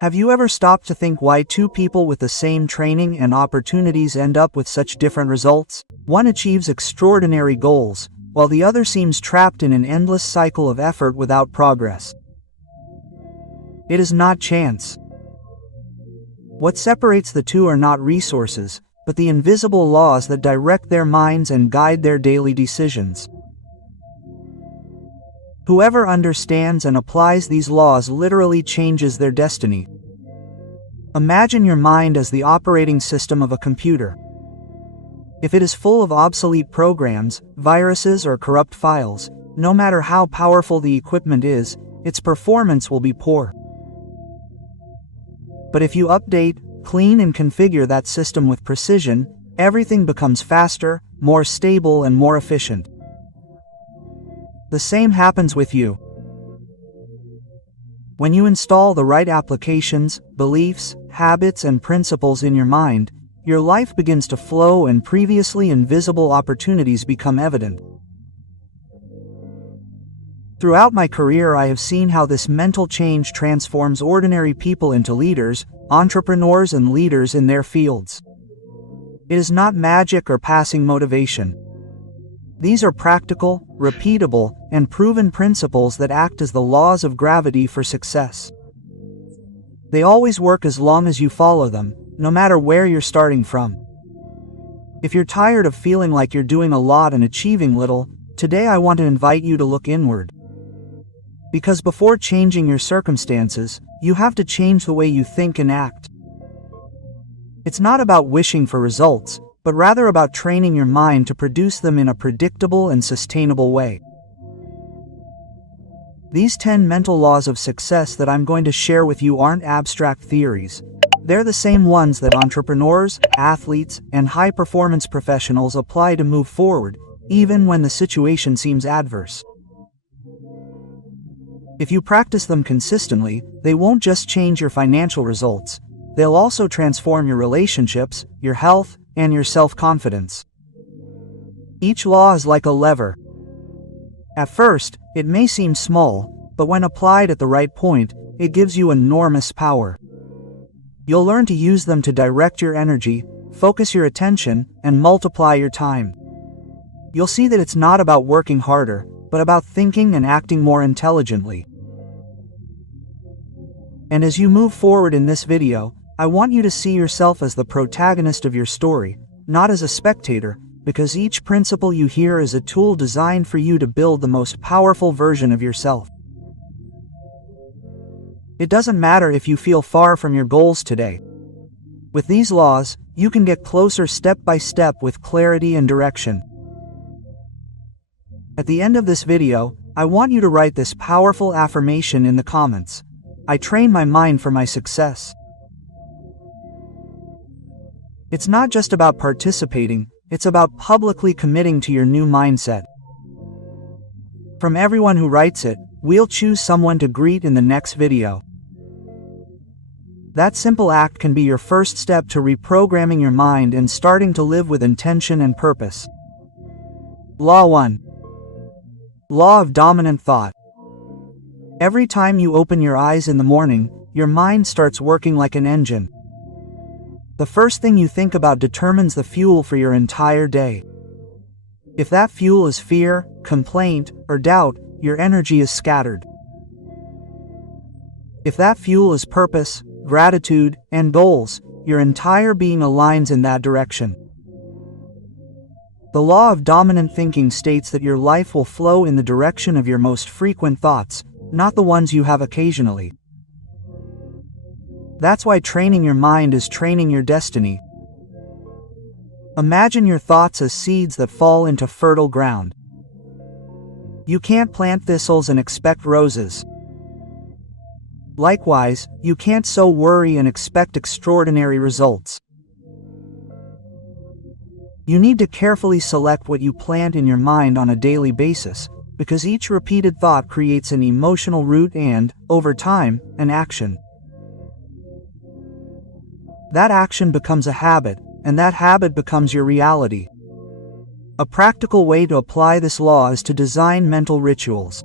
Have you ever stopped to think why two people with the same training and opportunities end up with such different results? One achieves extraordinary goals, while the other seems trapped in an endless cycle of effort without progress. It is not chance. What separates the two are not resources, but the invisible laws that direct their minds and guide their daily decisions. Whoever understands and applies these laws literally changes their destiny. Imagine your mind as the operating system of a computer. If it is full of obsolete programs, viruses, or corrupt files, no matter how powerful the equipment is, its performance will be poor. But if you update, clean, and configure that system with precision, everything becomes faster, more stable, and more efficient. The same happens with you. When you install the right applications, beliefs, habits, and principles in your mind, your life begins to flow and previously invisible opportunities become evident. Throughout my career, I have seen how this mental change transforms ordinary people into leaders, entrepreneurs, and leaders in their fields. It is not magic or passing motivation. These are practical, repeatable, and proven principles that act as the laws of gravity for success. They always work as long as you follow them, no matter where you're starting from. If you're tired of feeling like you're doing a lot and achieving little, today I want to invite you to look inward. Because before changing your circumstances, you have to change the way you think and act. It's not about wishing for results, but rather about training your mind to produce them in a predictable and sustainable way. These 10 mental laws of success that I'm going to share with you aren't abstract theories. They're the same ones that entrepreneurs, athletes, and high-performance professionals apply to move forward, even when the situation seems adverse. If you practice them consistently, they won't just change your financial results. They'll also transform your relationships, your health, and your self-confidence. Each law is like a lever. At first, it may seem small, but when applied at the right point, it gives you enormous power. You'll learn to use them to direct your energy, focus your attention, and multiply your time. You'll see that it's not about working harder, but about thinking and acting more intelligently. And as you move forward in this video, I want you to see yourself as the protagonist of your story, not as a spectator, because each principle you hear is a tool designed for you to build the most powerful version of yourself. It doesn't matter if you feel far from your goals today. With these laws, you can get closer step by step with clarity and direction. At the end of this video, I want you to write this powerful affirmation in the comments. I train my mind for my success. It's not just about participating, it's about publicly committing to your new mindset. From everyone who writes it, we'll choose someone to greet in the next video. That simple act can be your first step to reprogramming your mind and starting to live with intention and purpose. Law 1. Law of dominant thought. Every time you open your eyes in the morning, your mind starts working like an engine. The first thing you think about determines the fuel for your entire day. If that fuel is fear, complaint, or doubt, your energy is scattered. If that fuel is purpose, gratitude, and goals, your entire being aligns in that direction. The law of dominant thinking states that your life will flow in the direction of your most frequent thoughts, not the ones you have occasionally. That's why training your mind is training your destiny. Imagine your thoughts as seeds that fall into fertile ground. You can't plant thistles and expect roses. Likewise, you can't sow worry and expect extraordinary results. You need to carefully select what you plant in your mind on a daily basis, because each repeated thought creates an emotional root and, over time, an action. That action becomes a habit, and that habit becomes your reality. A practical way to apply this law is to design mental rituals.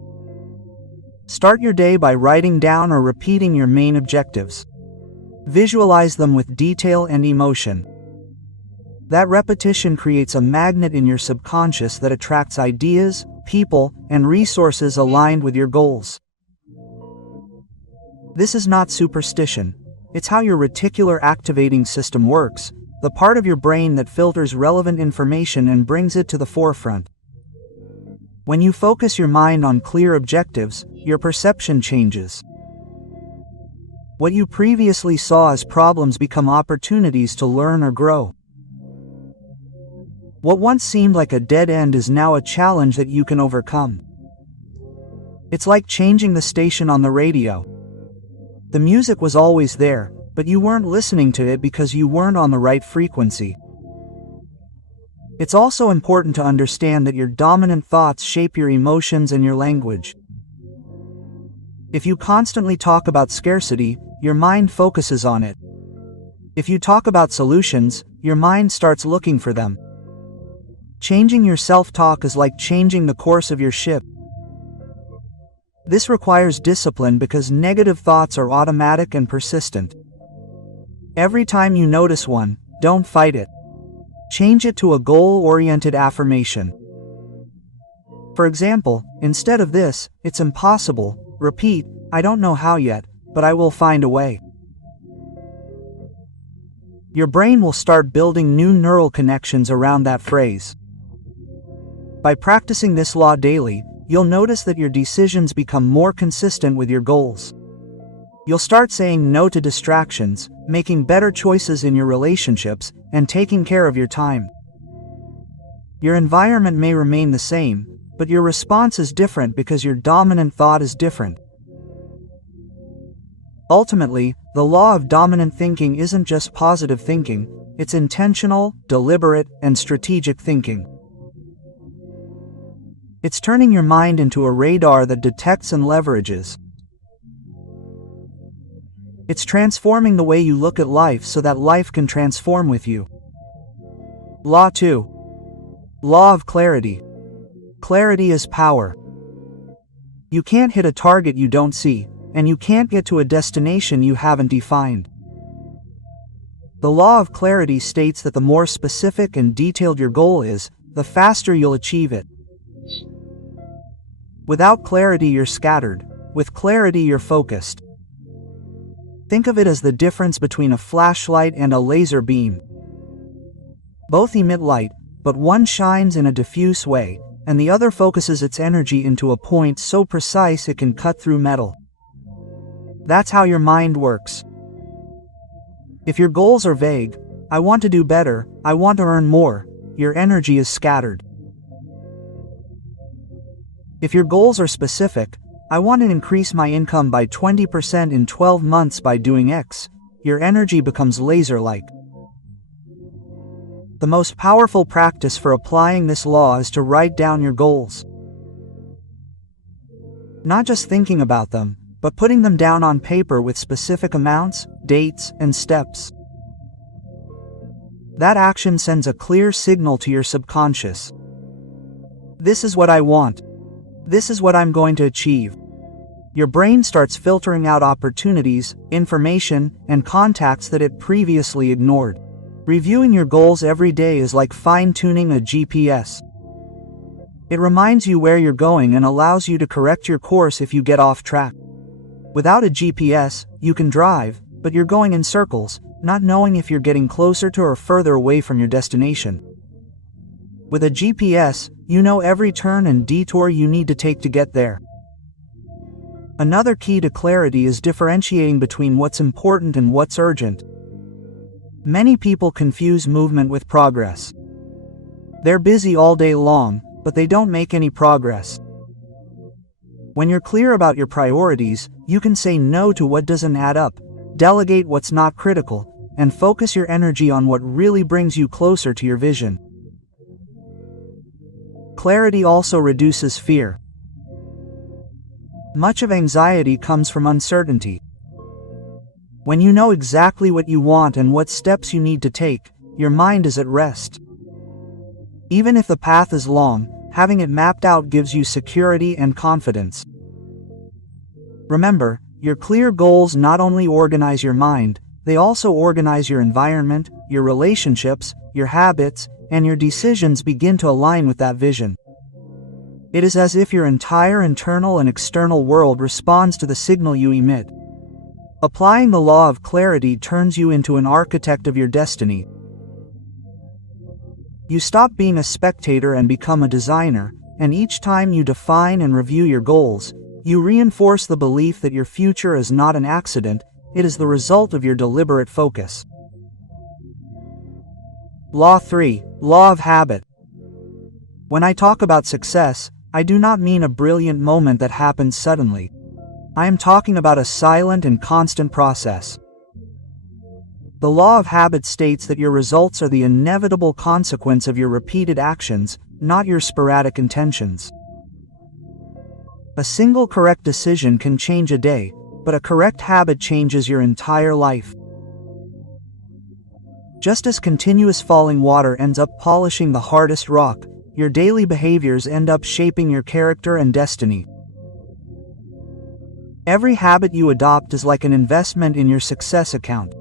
Start your day by writing down or repeating your main objectives. Visualize them with detail and emotion. That repetition creates a magnet in your subconscious that attracts ideas, people, and resources aligned with your goals. This is not superstition. It's how your reticular activating system works, the part of your brain that filters relevant information and brings it to the forefront. When you focus your mind on clear objectives, your perception changes. What you previously saw as problems become opportunities to learn or grow. What once seemed like a dead end is now a challenge that you can overcome. It's like changing the station on the radio. The music was always there, but you weren't listening to it because you weren't on the right frequency. It's also important to understand that your dominant thoughts shape your emotions and your language. If you constantly talk about scarcity, your mind focuses on it. If you talk about solutions, your mind starts looking for them. Changing your self-talk is like changing the course of your ship. This requires discipline because negative thoughts are automatic and persistent. Every time you notice one, don't fight it. Change it to a goal-oriented affirmation. For example, instead of this, "It's impossible," repeat, "I don't know how yet, but I will find a way." Your brain will start building new neural connections around that phrase. By practicing this law daily, you'll notice that your decisions become more consistent with your goals. You'll start saying no to distractions, making better choices in your relationships, and taking care of your time. Your environment may remain the same, but your response is different because your dominant thought is different. Ultimately, the law of dominant thinking isn't just positive thinking, it's intentional, deliberate, and strategic thinking. It's turning your mind into a radar that detects and leverages. It's transforming the way you look at life so that life can transform with you. Law 2. Law of clarity. Clarity is power. You can't hit a target you don't see, and you can't get to a destination you haven't defined. The law of clarity states that the more specific and detailed your goal is, the faster you'll achieve it. Without clarity, you're scattered. With clarity, you're focused. Think of it as the difference between a flashlight and a laser beam. Both emit light, but one shines in a diffuse way, and the other focuses its energy into a point so precise it can cut through metal. That's how your mind works. If your goals are vague, "I want to do better, I want to earn more," your energy is scattered. If your goals are specific, "I want to increase my income by 20% in 12 months by doing X," your energy becomes laser-like. The most powerful practice for applying this law is to write down your goals. Not just thinking about them, but putting them down on paper with specific amounts, dates, and steps. That action sends a clear signal to your subconscious. This is what I want. This is what I'm going to achieve. Your brain starts filtering out opportunities, information, and contacts that it previously ignored. Reviewing your goals every day is like fine-tuning a GPS. It reminds you where you're going and allows you to correct your course if you get off track. Without a GPS, you can drive, but you're going in circles, not knowing if you're getting closer to or further away from your destination. With a GPS, you know every turn and detour you need to take to get there. Another key to clarity is differentiating between what's important and what's urgent. Many people confuse movement with progress. They're busy all day long, but they don't make any progress. When you're clear about your priorities, you can say no to what doesn't add up, delegate what's not critical, and focus your energy on what really brings you closer to your vision. Clarity also reduces fear. Much of anxiety comes from uncertainty. When you know exactly what you want and what steps you need to take, your mind is at rest. Even if the path is long, having it mapped out gives you security and confidence. Remember, your clear goals not only organize your mind, They also organize your environment, your relationships, your habits, and your decisions begin to align with that vision. It is as if your entire internal and external world responds to the signal you emit. Applying the law of clarity turns you into an architect of your destiny. You stop being a spectator and become a designer, and each time you define and review your goals, you reinforce the belief that your future is not an accident, it is the result of your deliberate focus. Law 3. Law of habit. When I talk about success, I do not mean a brilliant moment that happens suddenly. I am talking about a silent and constant process. The law of habit states that your results are the inevitable consequence of your repeated actions, not your sporadic intentions. A single correct decision can change a day, but a correct habit changes your entire life. Just as continuous falling water ends up polishing the hardest rock, your daily behaviors end up shaping your character and destiny. Every habit you adopt is like an investment in your success account.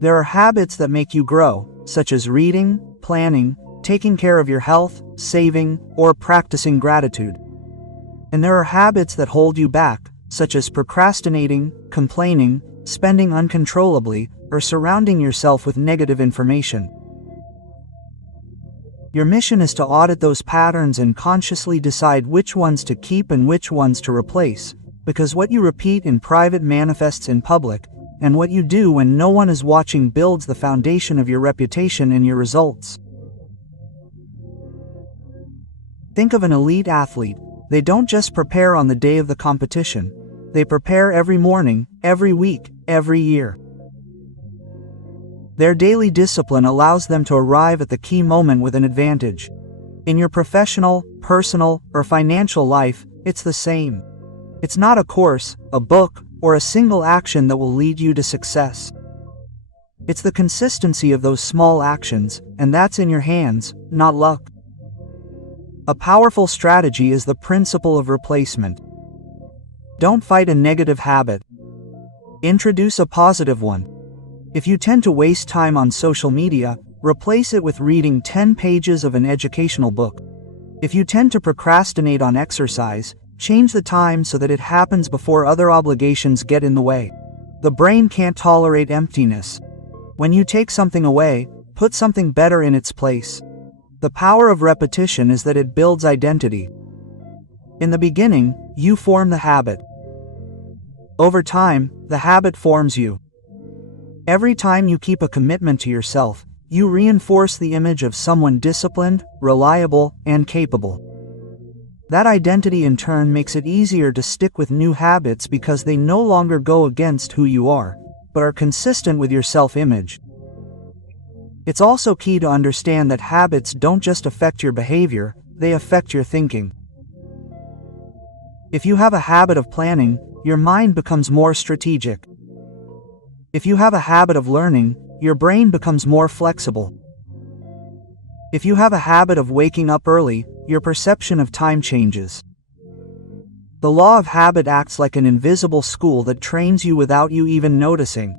There are habits that make you grow, such as reading, planning, taking care of your health, saving, or practicing gratitude. And there are habits that hold you back, such as procrastinating, complaining, spending uncontrollably, or surrounding yourself with negative information. Your mission is to audit those patterns and consciously decide which ones to keep and which ones to replace, because what you repeat in private manifests in public, and what you do when no one is watching builds the foundation of your reputation and your results. Think of an elite athlete. They don't just prepare on the day of the competition. They prepare every morning, every week, every year. Their daily discipline allows them to arrive at the key moment with an advantage. In your professional, personal, or financial life, it's the same. It's not a course, a book, or a single action that will lead you to success. It's the consistency of those small actions, and that's in your hands, not luck. A powerful strategy is the principle of replacement. Don't fight a negative habit. Introduce a positive one. If you tend to waste time on social media, replace it with reading 10 pages of an educational book. If you tend to procrastinate on exercise, change the time so that it happens before other obligations get in the way. The brain can't tolerate emptiness. When you take something away, put something better in its place. The power of repetition is that it builds identity. In the beginning, you form the habit. Over time, the habit forms you. Every time you keep a commitment to yourself, you reinforce the image of someone disciplined, reliable, and capable. That identity in turn makes it easier to stick with new habits because they no longer go against who you are, but are consistent with your self-image. It's also key to understand that habits don't just affect your behavior, they affect your thinking. If you have a habit of planning, your mind becomes more strategic. If you have a habit of learning, your brain becomes more flexible. If you have a habit of waking up early, your perception of time changes. The law of habit acts like an invisible school that trains you without you even noticing.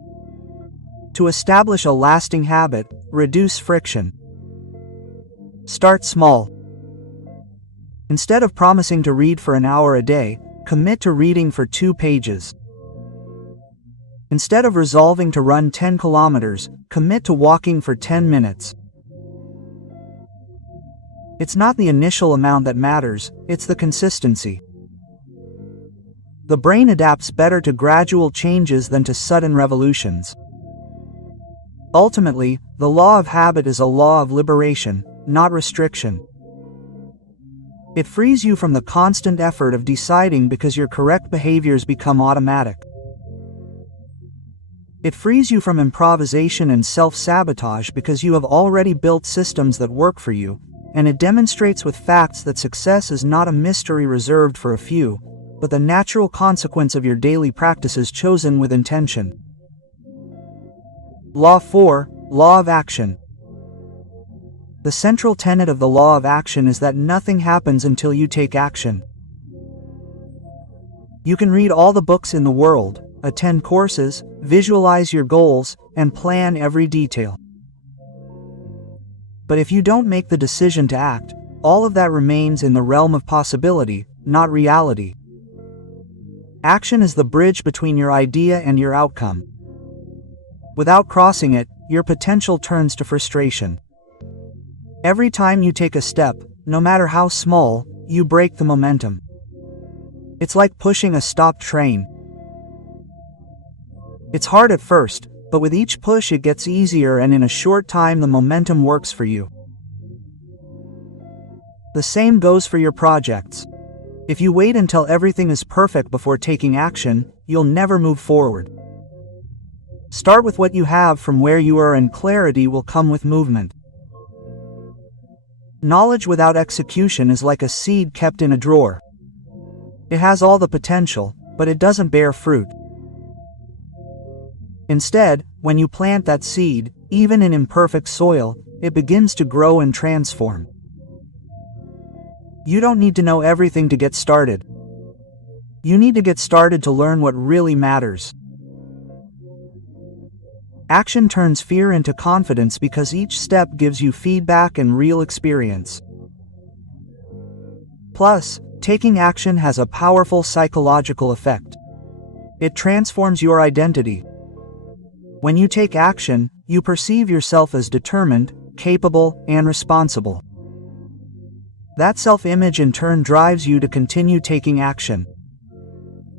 To establish a lasting habit, reduce friction. Start small. Instead of promising to read for an hour a day, commit to reading for 2 pages. Instead of resolving to run 10 kilometers, commit to walking for 10 minutes. It's not the initial amount that matters, it's the consistency. The brain adapts better to gradual changes than to sudden revolutions. Ultimately, the law of habit is a law of liberation, not restriction. It frees you from the constant effort of deciding because your correct behaviors become automatic. It frees you from improvisation and self-sabotage because you have already built systems that work for you, and it demonstrates with facts that success is not a mystery reserved for a few, but the natural consequence of your daily practices chosen with intention. Law 4, Law of Action. The central tenet of the law of action is that nothing happens until you take action. You can read all the books in the world, attend courses, visualize your goals, and plan every detail. But if you don't make the decision to act, all of that remains in the realm of possibility, not reality. Action is the bridge between your idea and your outcome. Without crossing it, your potential turns to frustration. Every time you take a step, no matter how small, you break the momentum. It's like pushing a stopped train. It's hard at first, but with each push it gets easier, and in a short time the momentum works for you. The same goes for your projects. If you wait until everything is perfect before taking action, you'll never move forward. Start with what you have from where you are, and clarity will come with movement. Knowledge without execution is like a seed kept in a drawer. It has all the potential, but it doesn't bear fruit. Instead, when you plant that seed, even in imperfect soil, it begins to grow and transform. You don't need to know everything to get started. You need to get started to learn what really matters. Action turns fear into confidence because each step gives you feedback and real experience. Plus, taking action has a powerful psychological effect. It transforms your identity. When you take action, you perceive yourself as determined, capable, and responsible. That self-image in turn drives you to continue taking action.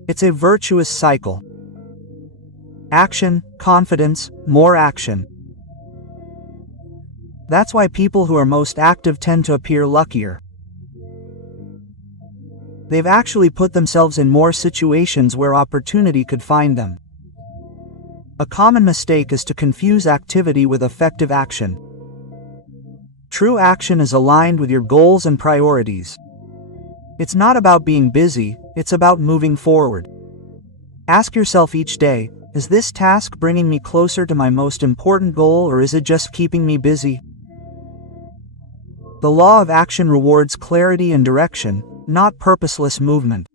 It's a virtuous cycle. Action, confidence, more action. That's why people who are most active tend to appear luckier. They've actually put themselves in more situations where opportunity could find them. A common mistake is to confuse activity with effective action. True action is aligned with your goals and priorities. It's not about being busy, it's about moving forward. Ask yourself each day, is this task bringing me closer to my most important goal, or is it just keeping me busy? The law of action rewards clarity and direction, not purposeless movement.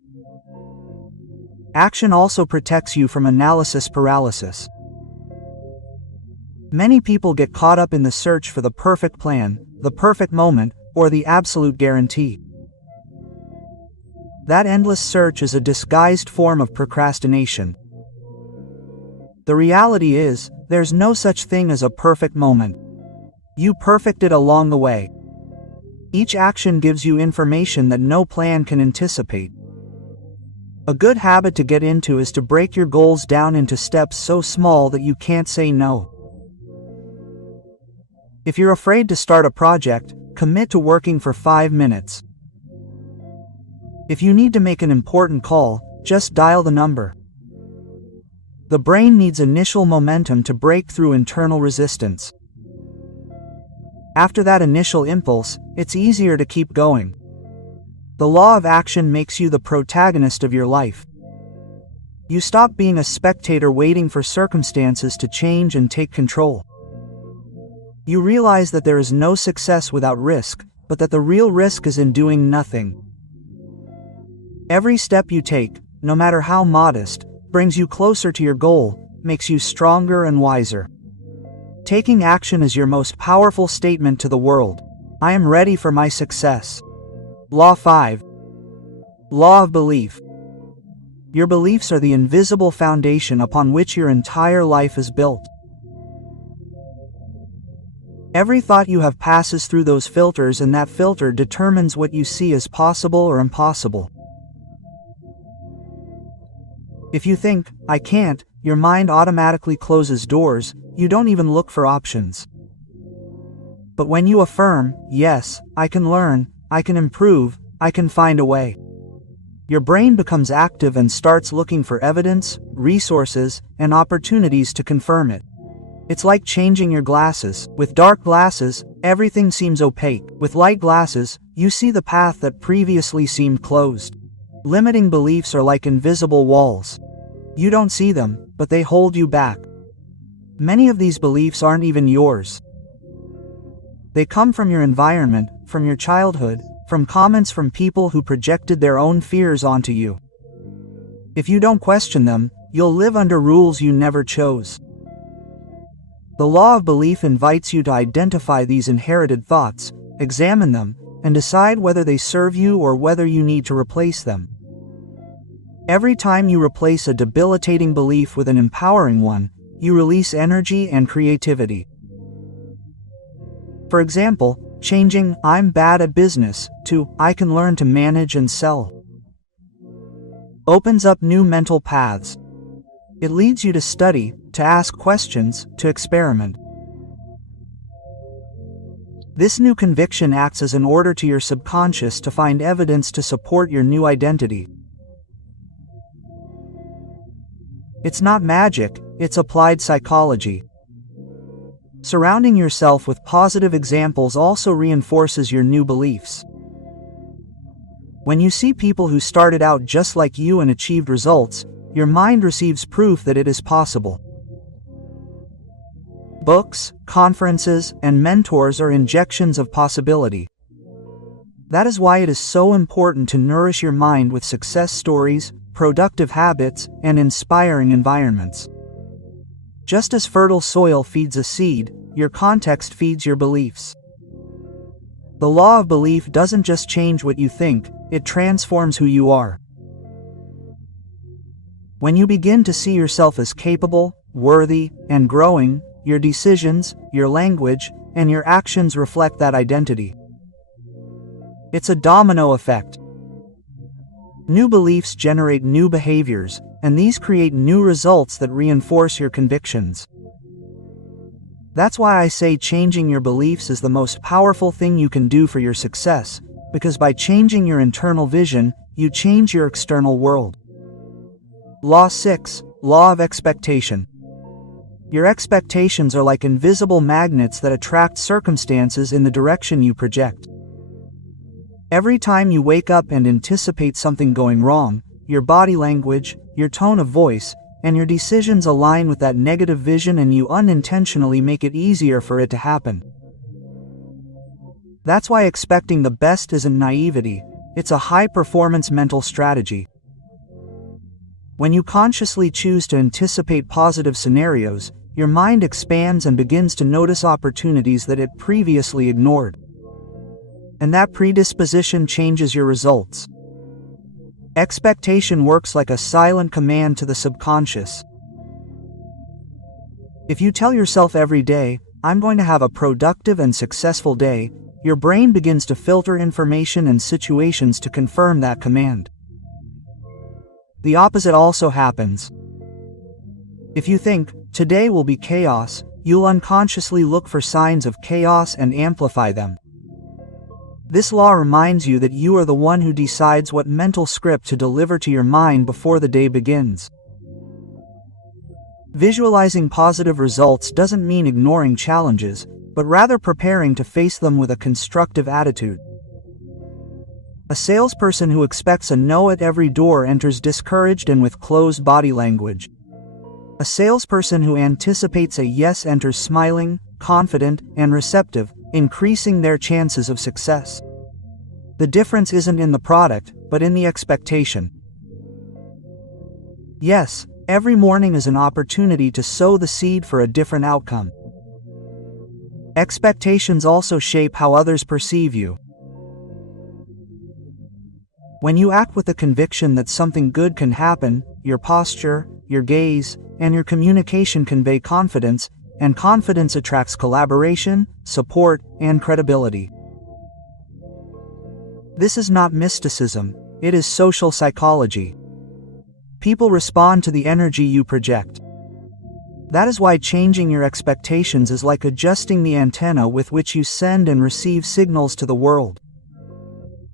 Action also protects you from analysis paralysis. Many people get caught up in the search for the perfect plan, the perfect moment, or the absolute guarantee. That endless search is a disguised form of procrastination. The reality is, there's no such thing as a perfect moment. You perfect it along the way. Each action gives you information that no plan can anticipate. A good habit to get into is to break your goals down into steps so small that you can't say no. If you're afraid to start a project, commit to working for 5 minutes. If you need to make an important call, just dial the number. The brain needs initial momentum to break through internal resistance. After that initial impulse, it's easier to keep going. The law of action makes you the protagonist of your life. You stop being a spectator waiting for circumstances to change and take control. You realize that there is no success without risk, but that the real risk is in doing nothing. Every step you take, no matter how modest, brings you closer to your goal, makes you stronger and wiser. Taking action is your most powerful statement to the world. I am ready for my success. Law 5. Law of belief. Your beliefs are the invisible foundation upon which your entire life is built. Every thought you have passes through those filters, and that filter determines what you see as possible or impossible. If you think, I can't, your mind automatically closes doors, you don't even look for options. But when you affirm, yes, I can learn, I can improve, I can find a way, your brain becomes active and starts looking for evidence, resources, and opportunities to confirm it. It's like changing your glasses. With dark glasses, everything seems opaque. With light glasses, you see the path that previously seemed closed. Limiting beliefs are like invisible walls. You don't see them, but they hold you back. Many of these beliefs aren't even yours. They come from your environment, from your childhood, from comments from people who projected their own fears onto you. If you don't question them, you'll live under rules you never chose. The law of belief invites you to identify these inherited thoughts, examine them, and decide whether they serve you or whether you need to replace them. Every time you replace a debilitating belief with an empowering one, you release energy and creativity. For example, changing "I'm bad at business" to "I can learn to manage and sell" opens up new mental paths. It leads you to study, to ask questions, to experiment. This new conviction acts as an order to your subconscious to find evidence to support your new identity. It's not magic, it's applied psychology. Surrounding yourself with positive examples also reinforces your new beliefs. When you see people who started out just like you and achieved results, your mind receives proof that it is possible. Books, conferences, and mentors are injections of possibility. That is why it is so important to nourish your mind with success stories, productive habits, and inspiring environments. Just as fertile soil feeds a seed, your context feeds your beliefs. The law of belief doesn't just change what you think, it transforms who you are. When you begin to see yourself as capable, worthy, and growing, your decisions, your language, and your actions reflect that identity. It's a domino effect. New beliefs generate new behaviors, and these create new results that reinforce your convictions. That's why I say changing your beliefs is the most powerful thing you can do for your success, because by changing your internal vision, you change your external world. Law 6, Law of Expectation. Your expectations are like invisible magnets that attract circumstances in the direction you project. Every time you wake up and anticipate something going wrong, your body language, your tone of voice, and your decisions align with that negative vision, and you unintentionally make it easier for it to happen. That's why expecting the best isn't naivety, it's a high-performance mental strategy. When you consciously choose to anticipate positive scenarios, your mind expands and begins to notice opportunities that it previously ignored. And that predisposition changes your results. Expectation works like a silent command to the subconscious. If you tell yourself every day, "I'm going to have a productive and successful day," your brain begins to filter information and situations to confirm that command. The opposite also happens. If you think, "Today will be chaos," you'll unconsciously look for signs of chaos and amplify them. This law reminds you that you are the one who decides what mental script to deliver to your mind before the day begins. Visualizing positive results doesn't mean ignoring challenges, but rather preparing to face them with a constructive attitude. A salesperson who expects a no at every door enters discouraged and with closed body language. A salesperson who anticipates a yes enters smiling, confident, and receptive, increasing their chances of success. The difference isn't in the product, but in the expectation. Yes, every morning is an opportunity to sow the seed for a different outcome. Expectations also shape how others perceive you. When you act with the conviction that something good can happen, your posture, your gaze, and your communication convey confidence, and confidence attracts collaboration, support, and credibility. This is not mysticism, it is social psychology. People respond to the energy you project. That is why changing your expectations is like adjusting the antenna with which you send and receive signals to the world.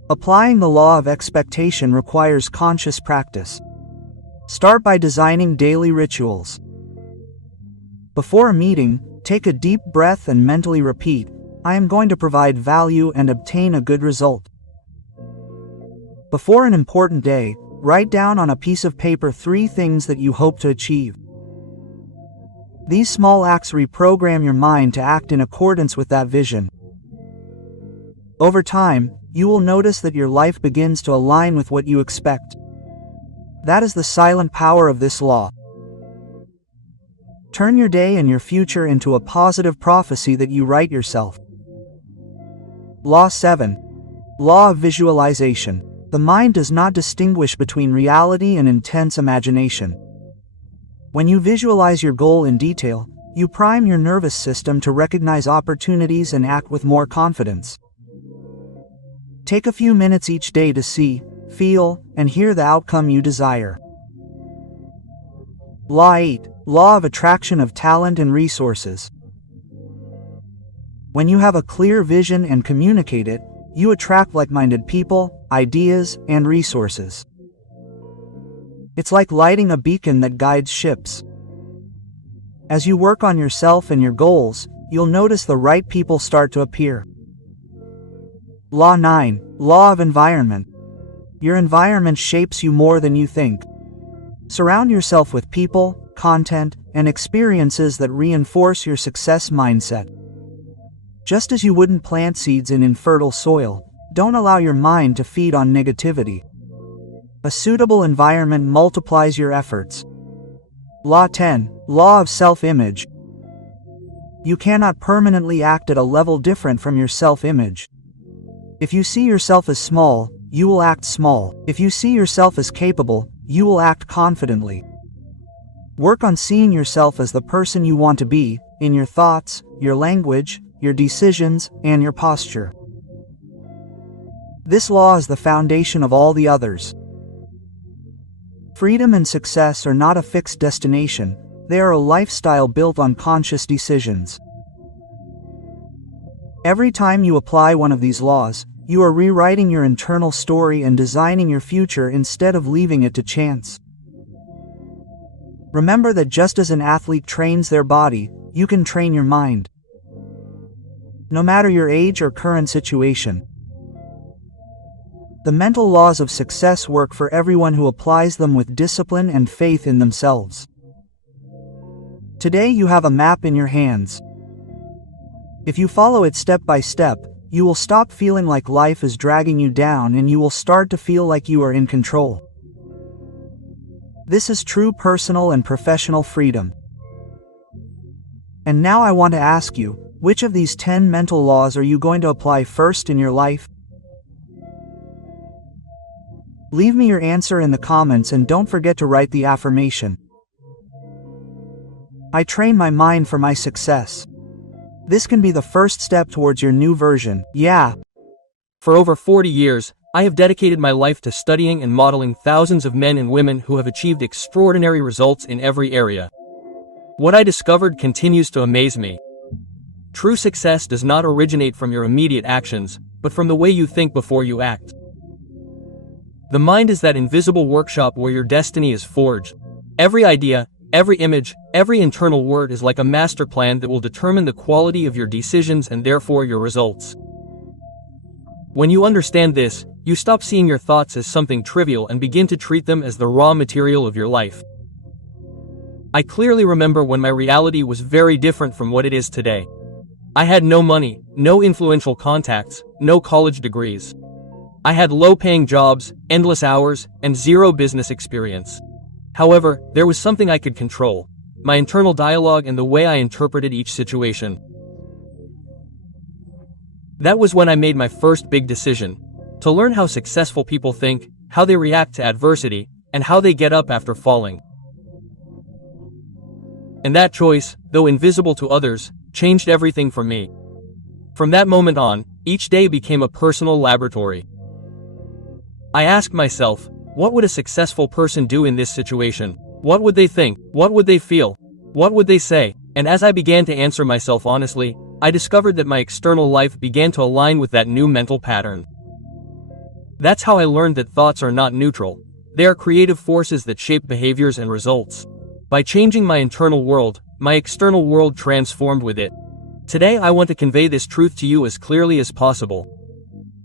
Applying the law of expectation requires conscious practice. Start by designing daily rituals. Before a meeting, take a deep breath and mentally repeat, "I am going to provide value and obtain a good result." Before an important day, write down on a piece of paper 3 things that you hope to achieve. These small acts reprogram your mind to act in accordance with that vision. Over time, you will notice that your life begins to align with what you expect. That is the silent power of this law. Turn your day and your future into a positive prophecy that you write yourself. Law 7. Law of visualization. The mind does not distinguish between reality and intense imagination. When you visualize your goal in detail, you prime your nervous system to recognize opportunities and act with more confidence. Take a few minutes each day to see, feel, and hear the outcome you desire. Law 8. Law of attraction of talent and resources. When you have a clear vision and communicate it, you attract like-minded people, ideas, and resources. It's like lighting a beacon that guides ships. As you work on yourself and your goals, you'll notice the right people start to appear. Law 9. Law of environment. Your environment shapes you more than you think. Surround yourself with people, content, and experiences that reinforce your success mindset. Just as you wouldn't plant seeds in infertile soil, don't allow your mind to feed on negativity. A suitable environment multiplies your efforts. Law 10. Law of self-image. You cannot permanently act at a level different from your self-image. If you see yourself as small, you will act small. If you see yourself as capable, you will act confidently. Work on seeing yourself as the person you want to be, in your thoughts, your language, your decisions, and your posture. This law is the foundation of all the others. Freedom and success are not a fixed destination, they are a lifestyle built on conscious decisions. Every time you apply one of these laws, you are rewriting your internal story and designing your future instead of leaving it to chance. Remember that just as an athlete trains their body, you can train your mind. No matter your age or current situation. The mental laws of success work for everyone who applies them with discipline and faith in themselves. Today you have a map in your hands. If you follow it step by step, you will stop feeling like life is dragging you down and you will start to feel like you are in control. This is true personal and professional freedom. And now I want to ask you, which of these 10 mental laws are you going to apply first in your life? Leave me your answer in the comments and don't forget to write the affirmation. I train my mind for my success. This can be the first step towards your new version. Yeah. For over 40 years, I have dedicated my life to studying and modeling thousands of men and women who have achieved extraordinary results in every area. What I discovered continues to amaze me. True success does not originate from your immediate actions, but from the way you think before you act. The mind is that invisible workshop where your destiny is forged. Every idea, every image, every internal word is like a master plan that will determine the quality of your decisions and therefore your results. When you understand this, you stop seeing your thoughts as something trivial and begin to treat them as the raw material of your life. I clearly remember when my reality was very different from what it is today. I had no money, no influential contacts, no college degrees. I had low-paying jobs, endless hours, and zero business experience. However, there was something I could control: my internal dialogue and the way I interpreted each situation. That was when I made my first big decision: to learn how successful people think, how they react to adversity, and how they get up after falling. And that choice, though invisible to others, changed everything for me. From that moment on, each day became a personal laboratory. I asked myself, what would a successful person do in this situation? What would they think? What would they feel? What would they say? And as I began to answer myself honestly, I discovered that my external life began to align with that new mental pattern. That's how I learned that thoughts are not neutral. They are creative forces that shape behaviors and results. By changing my internal world, my external world transformed with it. Today I want to convey this truth to you as clearly as possible.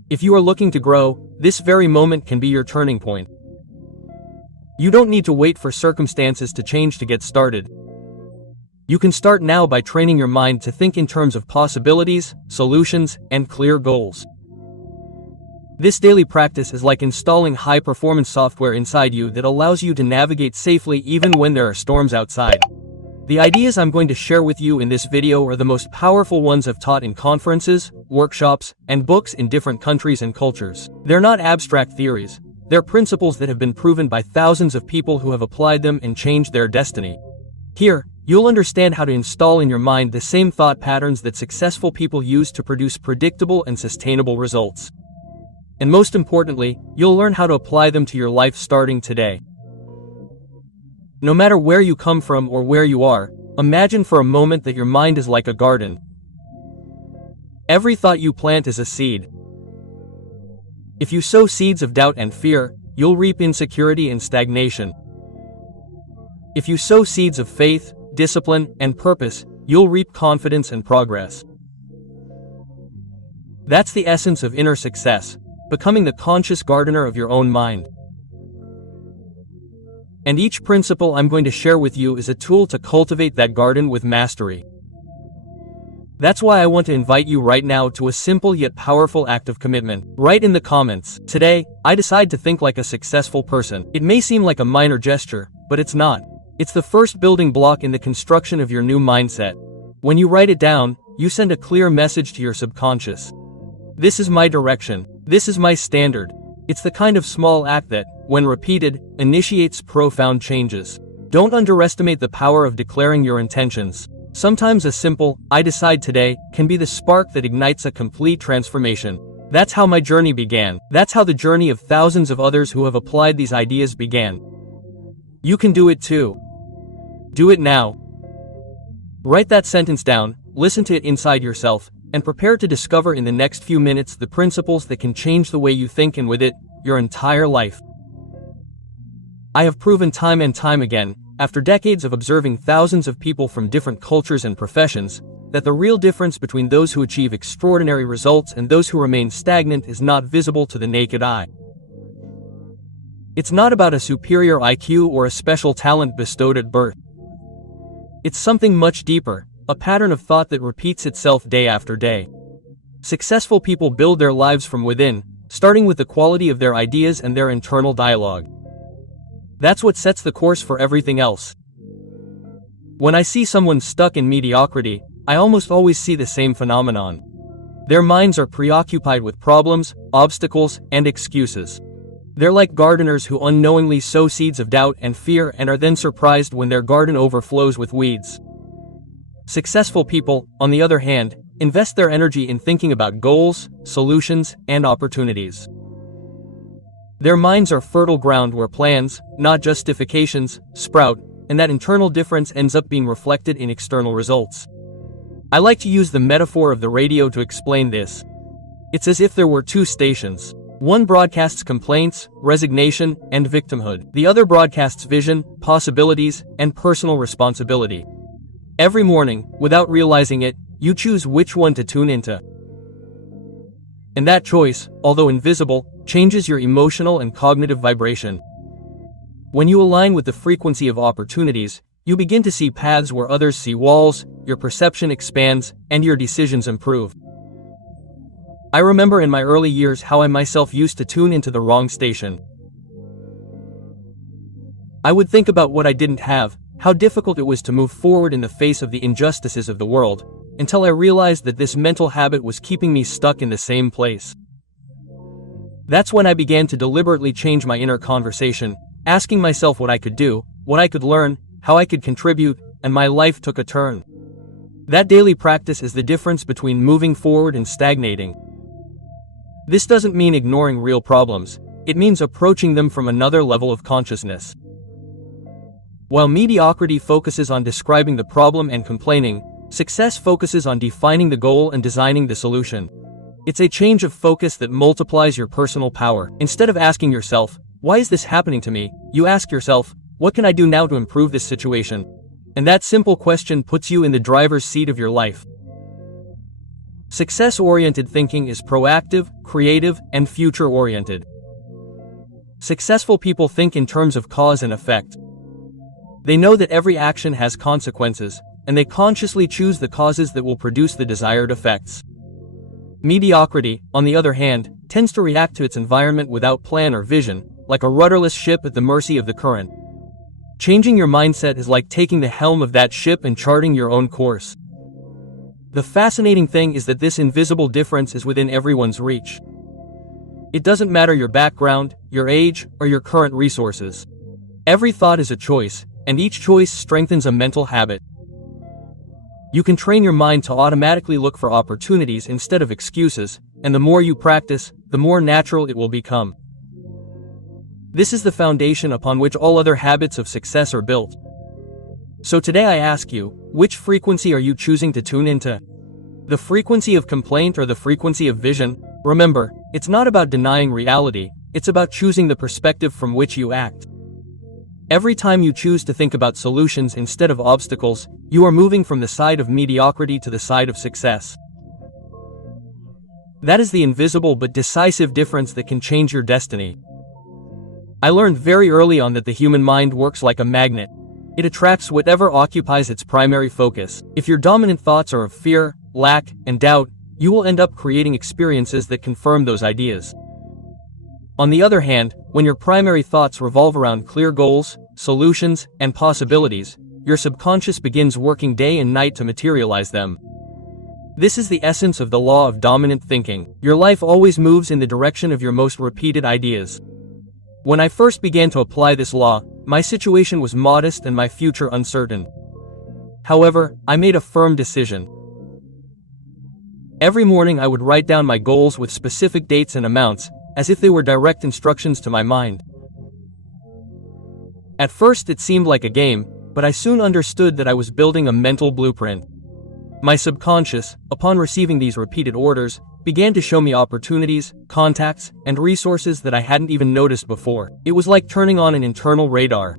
If you are looking to grow, this very moment can be your turning point. You don't need to wait for circumstances to change to get started. You can start now by training your mind to think in terms of possibilities, solutions, and clear goals. This daily practice is like installing high-performance software inside you that allows you to navigate safely even when there are storms outside. The ideas I'm going to share with you in this video are the most powerful ones I've taught in conferences, workshops, and books in different countries and cultures. They're not abstract theories. They're principles that have been proven by thousands of people who have applied them and changed their destiny. Here, you'll understand how to install in your mind the same thought patterns that successful people use to produce predictable and sustainable results. And most importantly, you'll learn how to apply them to your life starting today. No matter where you come from or where you are, imagine for a moment that your mind is like a garden. Every thought you plant is a seed. If you sow seeds of doubt and fear, you'll reap insecurity and stagnation. If you sow seeds of faith, discipline, and purpose, you'll reap confidence and progress. That's the essence of inner success, becoming the conscious gardener of your own mind. And each principle I'm going to share with you is a tool to cultivate that garden with mastery. That's why I want to invite you right now to a simple yet powerful act of commitment. Write in the comments, "Today, I decide to think like a successful person." It may seem like a minor gesture, but it's not. It's the first building block in the construction of your new mindset. When you write it down, you send a clear message to your subconscious. This is my direction. This is my standard. It's the kind of small act that, when repeated, initiates profound changes. Don't underestimate the power of declaring your intentions. Sometimes a simple, "I decide today," can be the spark that ignites a complete transformation. That's how my journey began. That's how the journey of thousands of others who have applied these ideas began. You can do it too. Do it now. Write that sentence down, listen to it inside yourself, and prepare to discover in the next few minutes the principles that can change the way you think and with it, your entire life. I have proven time and time again, after decades of observing thousands of people from different cultures and professions, that the real difference between those who achieve extraordinary results and those who remain stagnant is not visible to the naked eye. It's not about a superior IQ or a special talent bestowed at birth. It's something much deeper, a pattern of thought that repeats itself day after day. Successful people build their lives from within, starting with the quality of their ideas and their internal dialogue. That's what sets the course for everything else. When I see someone stuck in mediocrity, I almost always see the same phenomenon. Their minds are preoccupied with problems, obstacles, and excuses. They're like gardeners who unknowingly sow seeds of doubt and fear and are then surprised when their garden overflows with weeds. Successful people, on the other hand, invest their energy in thinking about goals, solutions, and opportunities. Their minds are fertile ground where plans, not justifications, sprout, and that internal difference ends up being reflected in external results. I like to use the metaphor of the radio to explain this. It's as if there were two stations. One broadcasts complaints, resignation, and victimhood. The other broadcasts vision, possibilities, and personal responsibility. Every morning, without realizing it, you choose which one to tune into. And that choice, although invisible, changes your emotional and cognitive vibration. When you align with the frequency of opportunities, you begin to see paths where others see walls, your perception expands, and your decisions improve. I remember in my early years how I myself used to tune into the wrong station. I would think about what I didn't have, how difficult it was to move forward in the face of the injustices of the world, until I realized that this mental habit was keeping me stuck in the same place. That's when I began to deliberately change my inner conversation, asking myself what I could do, what I could learn, how I could contribute, and my life took a turn. That daily practice is the difference between moving forward and stagnating. This doesn't mean ignoring real problems, it means approaching them from another level of consciousness. While mediocrity focuses on describing the problem and complaining, success focuses on defining the goal and designing the solution. It's a change of focus that multiplies your personal power. Instead of asking yourself, "Why is this happening to me?" you ask yourself, "What can I do now to improve this situation?" And that simple question puts you in the driver's seat of your life. Success-oriented thinking is proactive, creative, and future-oriented. Successful people think in terms of cause and effect. They know that every action has consequences, and they consciously choose the causes that will produce the desired effects. Mediocrity, on the other hand, tends to react to its environment without plan or vision, like a rudderless ship at the mercy of the current. Changing your mindset is like taking the helm of that ship and charting your own course. The fascinating thing is that this invisible difference is within everyone's reach. It doesn't matter your background, your age, or your current resources. Every thought is a choice, and each choice strengthens a mental habit. You can train your mind to automatically look for opportunities instead of excuses, and the more you practice, the more natural it will become. This is the foundation upon which all other habits of success are built. So today I ask you, which frequency are you choosing to tune into? The frequency of complaint or the frequency of vision? Remember, it's not about denying reality, it's about choosing the perspective from which you act. Every time you choose to think about solutions instead of obstacles, you are moving from the side of mediocrity to the side of success. That is the invisible but decisive difference that can change your destiny. I learned very early on that the human mind works like a magnet. It attracts whatever occupies its primary focus. If your dominant thoughts are of fear, lack, and doubt, you will end up creating experiences that confirm those ideas. On the other hand, when your primary thoughts revolve around clear goals, solutions, and possibilities, your subconscious begins working day and night to materialize them. This is the essence of the law of dominant thinking. Your life always moves in the direction of your most repeated ideas. When I first began to apply this law, my situation was modest and my future uncertain. However, I made a firm decision. Every morning I would write down my goals with specific dates and amounts, as if they were direct instructions to my mind. At first it seemed like a game, but I soon understood that I was building a mental blueprint. My subconscious, upon receiving these repeated orders, began to show me opportunities, contacts, and resources that I hadn't even noticed before. It was like turning on an internal radar.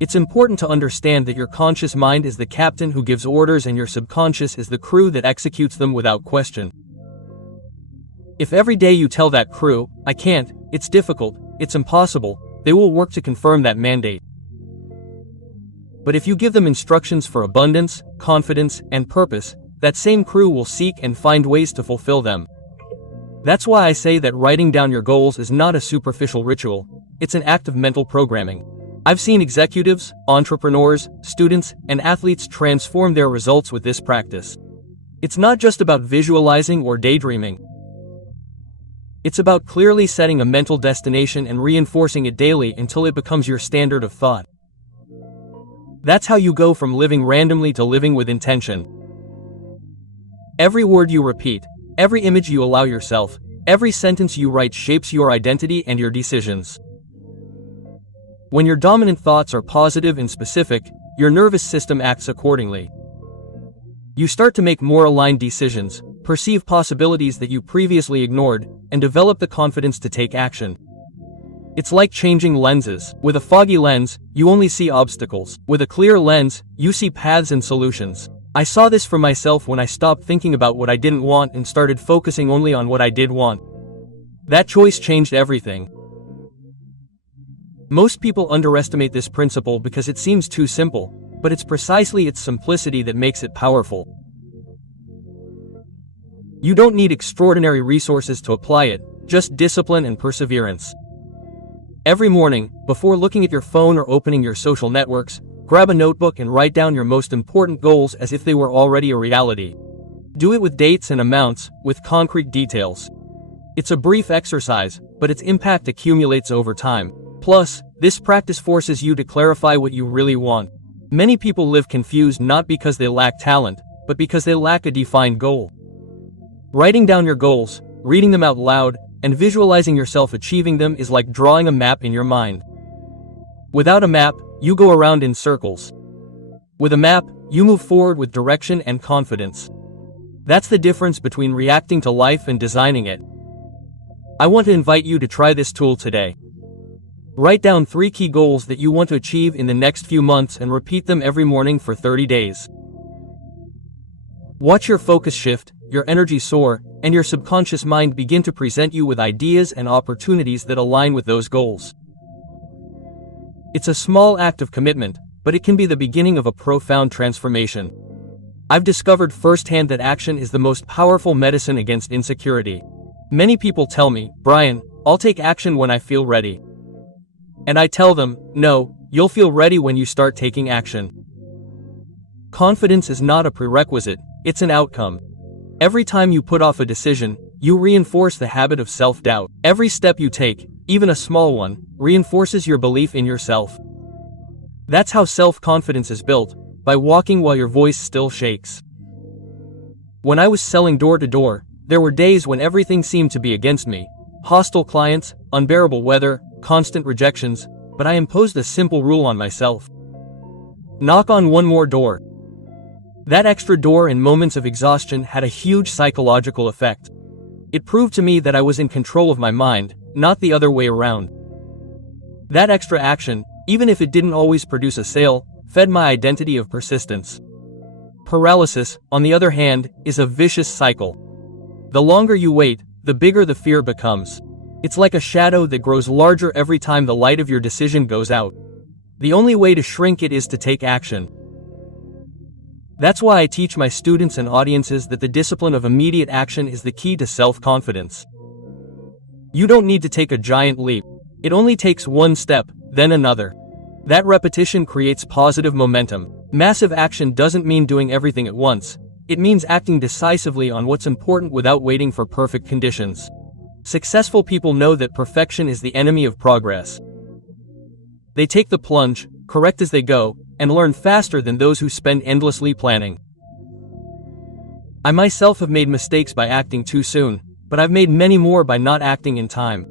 It's important to understand that your conscious mind is the captain who gives orders and your subconscious is the crew that executes them without question. If every day you tell that crew, "I can't, it's difficult, it's impossible," they will work to confirm that mandate. But if you give them instructions for abundance, confidence, and purpose, that same crew will seek and find ways to fulfill them. That's why I say that writing down your goals is not a superficial ritual, it's an act of mental programming. I've seen executives, entrepreneurs, students, and athletes transform their results with this practice. It's not just about visualizing or daydreaming. It's about clearly setting a mental destination and reinforcing it daily until it becomes your standard of thought. That's how you go from living randomly to living with intention. Every word you repeat, every image you allow yourself, every sentence you write shapes your identity and your decisions. When your dominant thoughts are positive and specific, your nervous system acts accordingly. You start to make more aligned decisions, perceive possibilities that you previously ignored, and develop the confidence to take action. It's like changing lenses. With a foggy lens, you only see obstacles. With a clear lens, you see paths and solutions. I saw this for myself when I stopped thinking about what I didn't want and started focusing only on what I did want. That choice changed everything. Most people underestimate this principle because it seems too simple, but it's precisely its simplicity that makes it powerful. You don't need extraordinary resources to apply it, just discipline and perseverance. Every morning, before looking at your phone or opening your social networks, grab a notebook and write down your most important goals as if they were already a reality. Do it with dates and amounts, with concrete details. It's a brief exercise, but its impact accumulates over time. Plus, this practice forces you to clarify what you really want. Many people live confused not because they lack talent, but because they lack a defined goal. Writing down your goals, reading them out loud, and visualizing yourself achieving them is like drawing a map in your mind. Without a map, you go around in circles. With a map, you move forward with direction and confidence. That's the difference between reacting to life and designing it. I want to invite you to try this tool today. Write down 3 key goals that you want to achieve in the next few months and repeat them every morning for 30 days. Watch your focus shift, your energy soar, and your subconscious mind begin to present you with ideas and opportunities that align with those goals. It's a small act of commitment, but it can be the beginning of a profound transformation. I've discovered firsthand that action is the most powerful medicine against insecurity. Many people tell me, "Brian, I'll take action when I feel ready." And I tell them, "No, you'll feel ready when you start taking action. Confidence is not a prerequisite, it's an outcome. Every time you put off a decision, you reinforce the habit of self-doubt. Every step you take, even a small one, reinforces your belief in yourself. That's how self-confidence is built, by walking while your voice still shakes. When I was selling door to door, there were days when everything seemed to be against me. Hostile clients, unbearable weather, constant rejections, but I imposed a simple rule on myself. Knock on one more door. That extra door in moments of exhaustion had a huge psychological effect. It proved to me that I was in control of my mind, not the other way around. That extra action, even if it didn't always produce a sale, fed my identity of persistence. Paralysis, on the other hand, is a vicious cycle. The longer you wait, the bigger the fear becomes. It's like a shadow that grows larger every time the light of your decision goes out. The only way to shrink it is to take action. That's why I teach my students and audiences that the discipline of immediate action is the key to self-confidence. You don't need to take a giant leap. It only takes one step, then another. That repetition creates positive momentum. Massive action doesn't mean doing everything at once. It means acting decisively on what's important without waiting for perfect conditions. Successful people know that perfection is the enemy of progress. They take the plunge, correct as they go, and learn faster than those who spend endlessly planning. I myself have made mistakes by acting too soon, but I've made many more by not acting in time.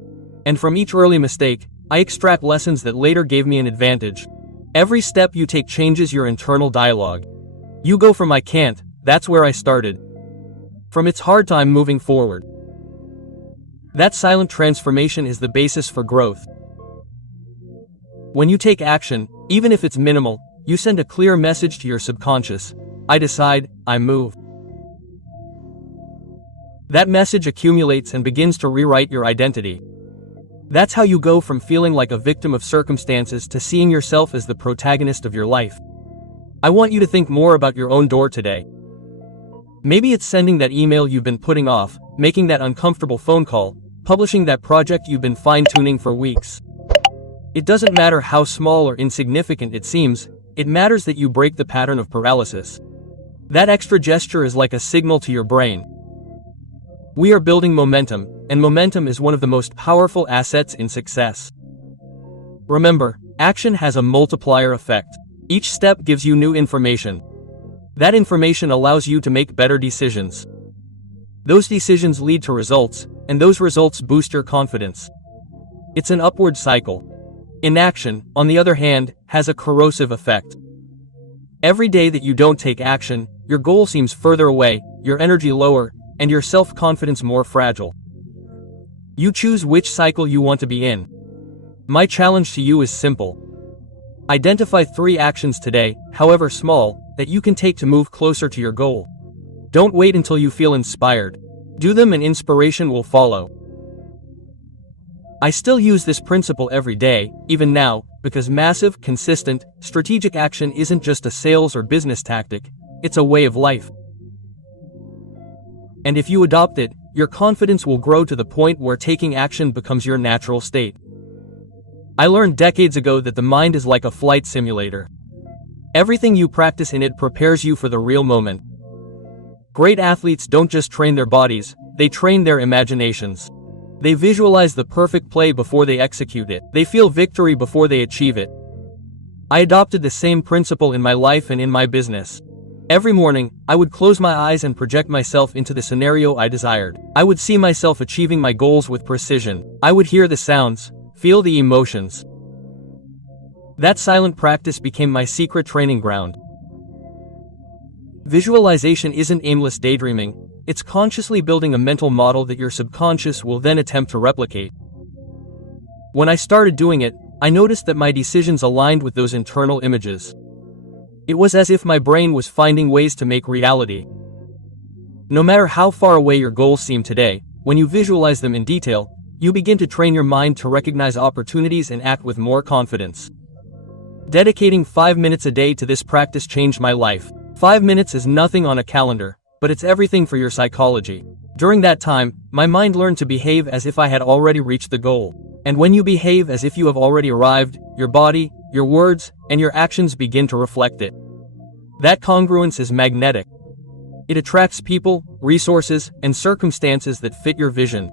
And from each early mistake, I extract lessons that later gave me an advantage. Every step you take changes your internal dialogue. You go from I can't, that's where I started. From it's hard time moving forward. That silent transformation is the basis for growth. When you take action, even if it's minimal, you send a clear message to your subconscious. I decide, I move. That message accumulates and begins to rewrite your identity. That's how you go from feeling like a victim of circumstances to seeing yourself as the protagonist of your life. I want you to think more about your own door today. Maybe it's sending that email you've been putting off, making that uncomfortable phone call, publishing that project you've been fine-tuning for weeks. It doesn't matter how small or insignificant it seems, it matters that you break the pattern of paralysis. That extra gesture is like a signal to your brain. We are building momentum, and momentum is one of the most powerful assets in success. Remember, action has a multiplier effect. Each step gives you new information. That information allows you to make better decisions. Those decisions lead to results, and those results boost your confidence. It's an upward cycle. Inaction, on the other hand, has a corrosive effect. Every day that you don't take action, your goal seems further away, your energy lower, and your self-confidence more fragile. You choose which cycle you want to be in. My challenge to you is simple. Identify 3 actions today, however small, that you can take to move closer to your goal. Don't wait until you feel inspired. Do them and inspiration will follow. I still use this principle every day, even now, because massive, consistent, strategic action isn't just a sales or business tactic, it's a way of life. And if you adopt it, your confidence will grow to the point where taking action becomes your natural state. I learned decades ago that the mind is like a flight simulator. Everything you practice in it prepares you for the real moment. Great athletes don't just train their bodies, they train their imaginations. They visualize the perfect play before they execute it. They feel victory before they achieve it. I adopted the same principle in my life and in my business. Every morning, I would close my eyes and project myself into the scenario I desired. I would see myself achieving my goals with precision. I would hear the sounds, feel the emotions. That silent practice became my secret training ground. Visualization isn't aimless daydreaming, it's consciously building a mental model that your subconscious will then attempt to replicate. When I started doing it, I noticed that my decisions aligned with those internal images. It was as if my brain was finding ways to make reality. No matter how far away your goals seem today, when you visualize them in detail, you begin to train your mind to recognize opportunities and act with more confidence. Dedicating 5 minutes a day to this practice changed my life. 5 minutes is nothing on a calendar, but it's everything for your psychology. During that time, my mind learned to behave as if I had already reached the goal. And when you behave as if you have already arrived, your body, your words, and your actions begin to reflect it. That congruence is magnetic. It attracts people, resources, and circumstances that fit your vision.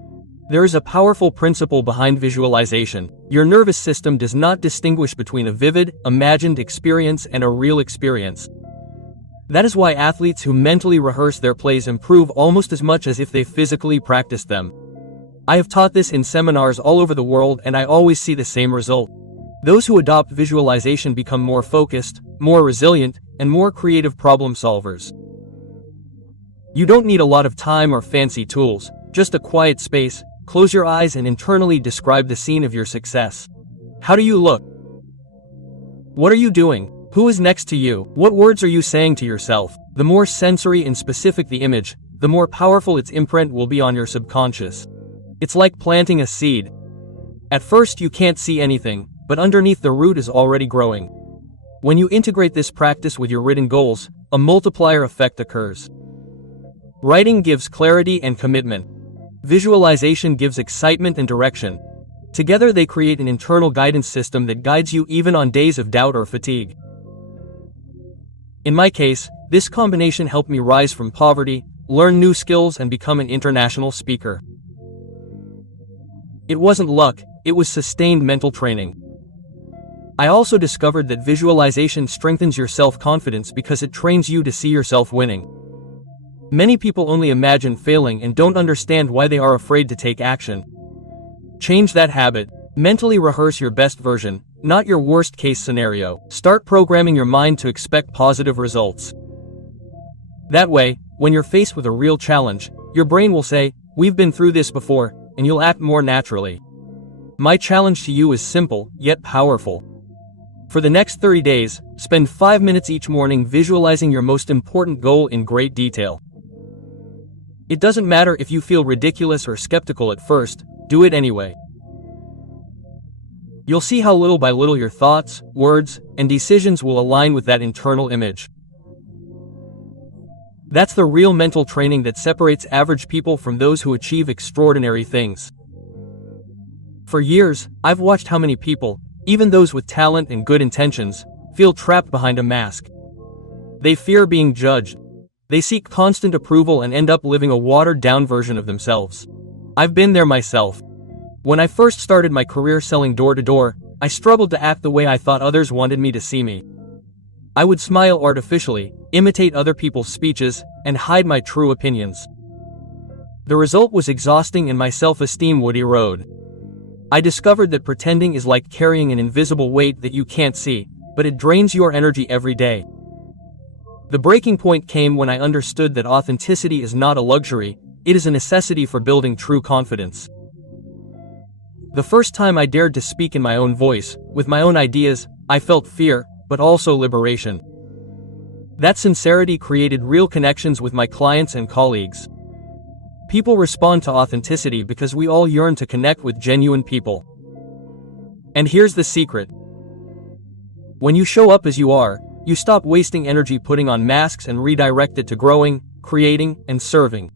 There is a powerful principle behind visualization. Your nervous system does not distinguish between a vivid, imagined experience and a real experience. That is why athletes who mentally rehearse their plays improve almost as much as if they physically practiced them. I have taught this in seminars all over the world, and I always see the same result. Those who adopt visualization become more focused, more resilient, and more creative problem solvers. You don't need a lot of time or fancy tools, just a quiet space. Close your eyes and internally describe the scene of your success. How do you look? What are you doing? Who is next to you? What words are you saying to yourself? The more sensory and specific the image, the more powerful its imprint will be on your subconscious. It's like planting a seed. At first you can't see anything, but underneath the root is already growing. When you integrate this practice with your written goals, a multiplier effect occurs. Writing gives clarity and commitment. Visualization gives excitement and direction. Together they create an internal guidance system that guides you even on days of doubt or fatigue. In my case, this combination helped me rise from poverty, learn new skills, and become an international speaker. It wasn't luck, it was sustained mental training. I also discovered that visualization strengthens your self-confidence because it trains you to see yourself winning. Many people only imagine failing and don't understand why they are afraid to take action. Change that habit. Mentally rehearse your best version, not your worst-case scenario. Start programming your mind to expect positive results. That way, when you're faced with a real challenge, your brain will say, "We've been through this before," and you'll act more naturally. My challenge to you is simple, yet powerful. For the next 30 days, spend 5 minutes each morning visualizing your most important goal in great detail. It doesn't matter if you feel ridiculous or skeptical at first, do it anyway. You'll see how little by little your thoughts, words, and decisions will align with that internal image. That's the real mental training that separates average people from those who achieve extraordinary things. For years, I've watched how many people, even those with talent and good intentions, feel trapped behind a mask. They fear being judged. They seek constant approval and end up living a watered-down version of themselves. I've been there myself. When I first started my career selling door-to-door, I struggled to act the way I thought others wanted me to see me. I would smile artificially, imitate other people's speeches, and hide my true opinions. The result was exhausting and my self-esteem would erode. I discovered that pretending is like carrying an invisible weight that you can't see, but it drains your energy every day. The breaking point came when I understood that authenticity is not a luxury, it is a necessity for building true confidence. The first time I dared to speak in my own voice, with my own ideas, I felt fear, but also liberation. That sincerity created real connections with my clients and colleagues. People respond to authenticity because we all yearn to connect with genuine people. And here's the secret. When you show up as you are, you stop wasting energy putting on masks and redirect it to growing, creating, and serving.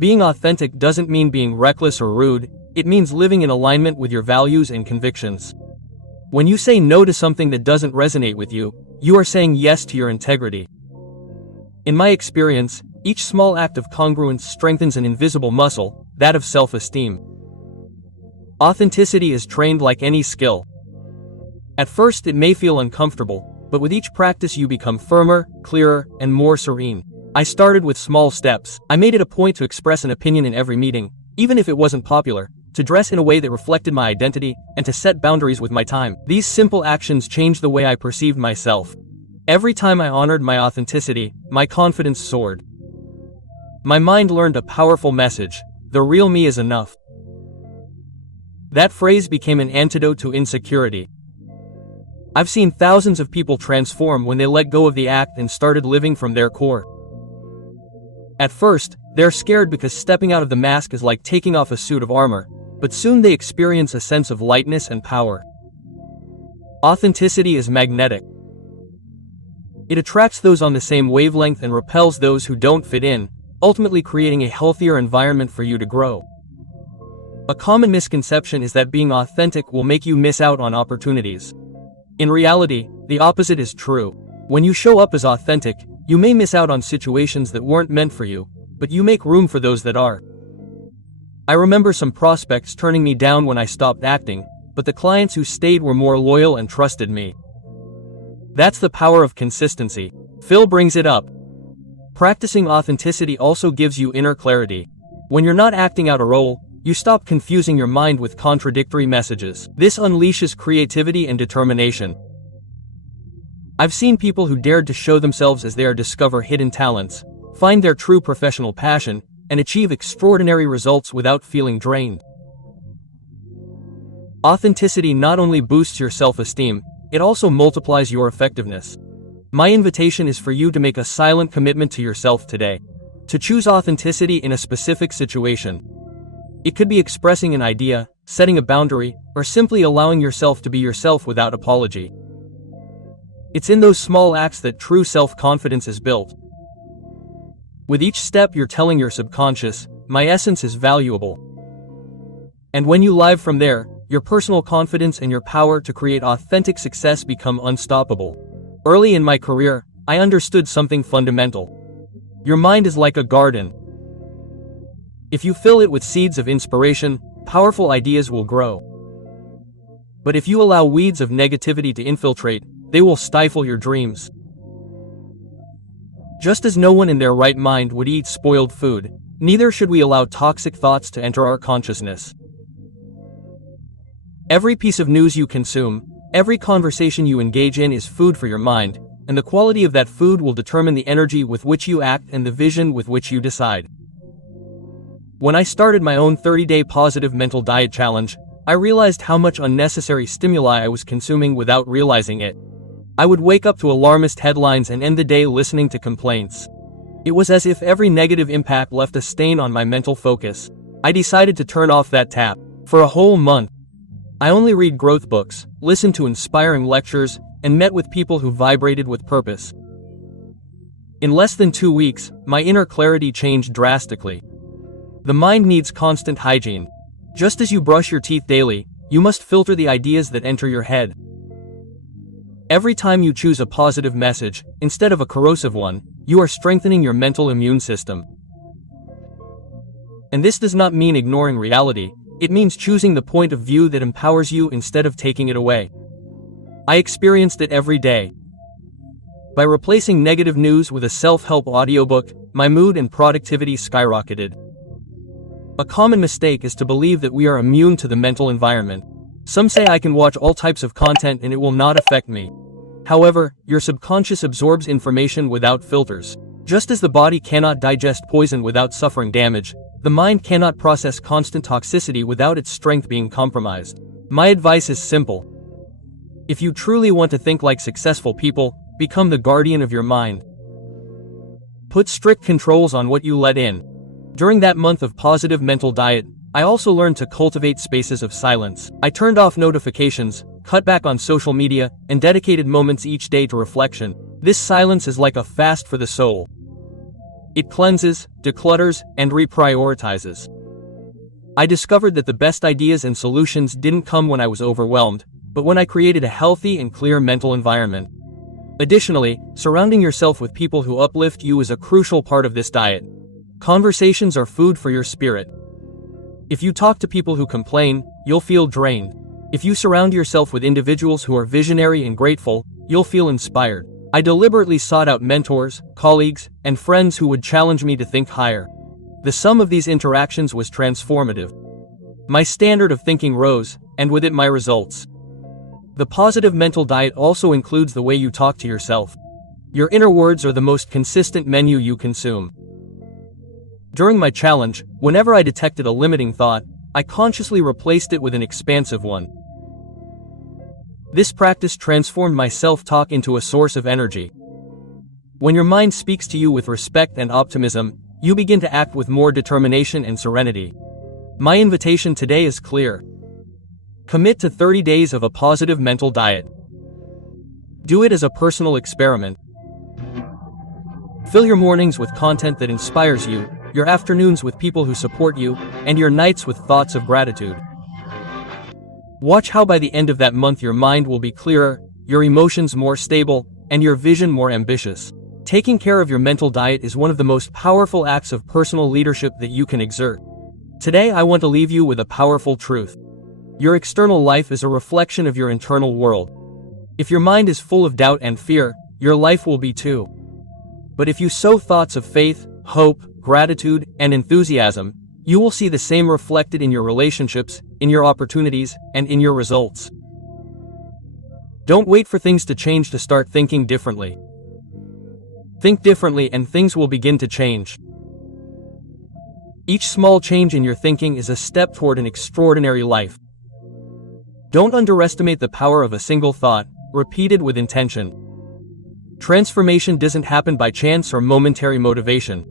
Being authentic doesn't mean being reckless or rude, it means living in alignment with your values and convictions. When you say no to something that doesn't resonate with you, you are saying yes to your integrity. In my experience, each small act of congruence strengthens an invisible muscle, that of self-esteem. Authenticity is trained like any skill. At first it may feel uncomfortable, but with each practice you become firmer, clearer, and more serene. I started with small steps. I made it a point to express an opinion in every meeting, even if it wasn't popular, to dress in a way that reflected my identity, and to set boundaries with my time. These simple actions changed the way I perceived myself. Every time I honored my authenticity, my confidence soared. My mind learned a powerful message: the real me is enough. That phrase became an antidote to insecurity. I've seen thousands of people transform when they let go of the act and started living from their core. At first, they're scared because stepping out of the mask is like taking off a suit of armor, but soon they experience a sense of lightness and power. Authenticity is magnetic. It attracts those on the same wavelength and repels those who don't fit in, ultimately creating a healthier environment for you to grow. A common misconception is that being authentic will make you miss out on opportunities. In reality, the opposite is true. When you show up as authentic, you may miss out on situations that weren't meant for you, but you make room for those that are. I remember some prospects turning me down when I stopped acting, but the clients who stayed were more loyal and trusted me. That's the power of consistency. Phil brings it up. Practicing authenticity also gives you inner clarity. When you're not acting out a role, you stop confusing your mind with contradictory messages. This unleashes creativity and determination. I've seen people who dared to show themselves as they are, discover hidden talents, find their true professional passion, and achieve extraordinary results without feeling drained. Authenticity not only boosts your self-esteem, it also multiplies your effectiveness. My invitation is for you to make a silent commitment to yourself today. To choose authenticity in a specific situation. It could be expressing an idea, setting a boundary, or simply allowing yourself to be yourself without apology. It's in those small acts that true self-confidence is built. With each step you're telling your subconscious, my essence is valuable. And when you live from there, your personal confidence and your power to create authentic success become unstoppable. Early in my career, I understood something fundamental. Your mind is like a garden. If you fill it with seeds of inspiration, powerful ideas will grow. But if you allow weeds of negativity to infiltrate, they will stifle your dreams. Just as no one in their right mind would eat spoiled food, neither should we allow toxic thoughts to enter our consciousness. Every piece of news you consume, every conversation you engage in is food for your mind, and the quality of that food will determine the energy with which you act and the vision with which you decide. When I started my own 30-day positive mental diet challenge, I realized how much unnecessary stimuli I was consuming without realizing it. I would wake up to alarmist headlines and end the day listening to complaints. It was as if every negative impact left a stain on my mental focus. I decided to turn off that tap. For a whole month, I only read growth books, listened to inspiring lectures, and met with people who vibrated with purpose. In less than 2 weeks, my inner clarity changed drastically. The mind needs constant hygiene. Just as you brush your teeth daily, you must filter the ideas that enter your head. Every time you choose a positive message, instead of a corrosive one, you are strengthening your mental immune system. And this does not mean ignoring reality, it means choosing the point of view that empowers you instead of taking it away. I experienced it every day. By replacing negative news with a self-help audiobook, my mood and productivity skyrocketed. A common mistake is to believe that we are immune to the mental environment. Some say I can watch all types of content and it will not affect me. However, your subconscious absorbs information without filters. Just as the body cannot digest poison without suffering damage, the mind cannot process constant toxicity without its strength being compromised. My advice is simple. If you truly want to think like successful people, become the guardian of your mind. Put strict controls on what you let in. During that month of positive mental diet, I also learned to cultivate spaces of silence. I turned off notifications, cut back on social media, and dedicated moments each day to reflection. This silence is like a fast for the soul. It cleanses, declutters, and reprioritizes. I discovered that the best ideas and solutions didn't come when I was overwhelmed, but when I created a healthy and clear mental environment. Additionally, surrounding yourself with people who uplift you is a crucial part of this diet. Conversations are food for your spirit. If you talk to people who complain, you'll feel drained. If you surround yourself with individuals who are visionary and grateful, you'll feel inspired. I deliberately sought out mentors, colleagues, and friends who would challenge me to think higher. The sum of these interactions was transformative. My standard of thinking rose, and with it my results. The positive mental diet also includes the way you talk to yourself. Your inner words are the most consistent menu you consume. During my challenge, whenever I detected a limiting thought, I consciously replaced it with an expansive one. This practice transformed my self-talk into a source of energy. When your mind speaks to you with respect and optimism, you begin to act with more determination and serenity. My invitation today is clear. Commit to 30 days of a positive mental diet. Do it as a personal experiment. Fill your mornings with content that inspires you, your afternoons with people who support you, and your nights with thoughts of gratitude. Watch how by the end of that month your mind will be clearer, your emotions more stable, and your vision more ambitious. Taking care of your mental diet is one of the most powerful acts of personal leadership that you can exert. Today I want to leave you with a powerful truth. Your external life is a reflection of your internal world. If your mind is full of doubt and fear, your life will be too. But if you sow thoughts of faith, hope, gratitude, and enthusiasm, you will see the same reflected in your relationships, in your opportunities, and in your results. Don't wait for things to change to start thinking differently. Think differently and things will begin to change. Each small change in your thinking is a step toward an extraordinary life. Don't underestimate the power of a single thought, repeated with intention. Transformation doesn't happen by chance or momentary motivation.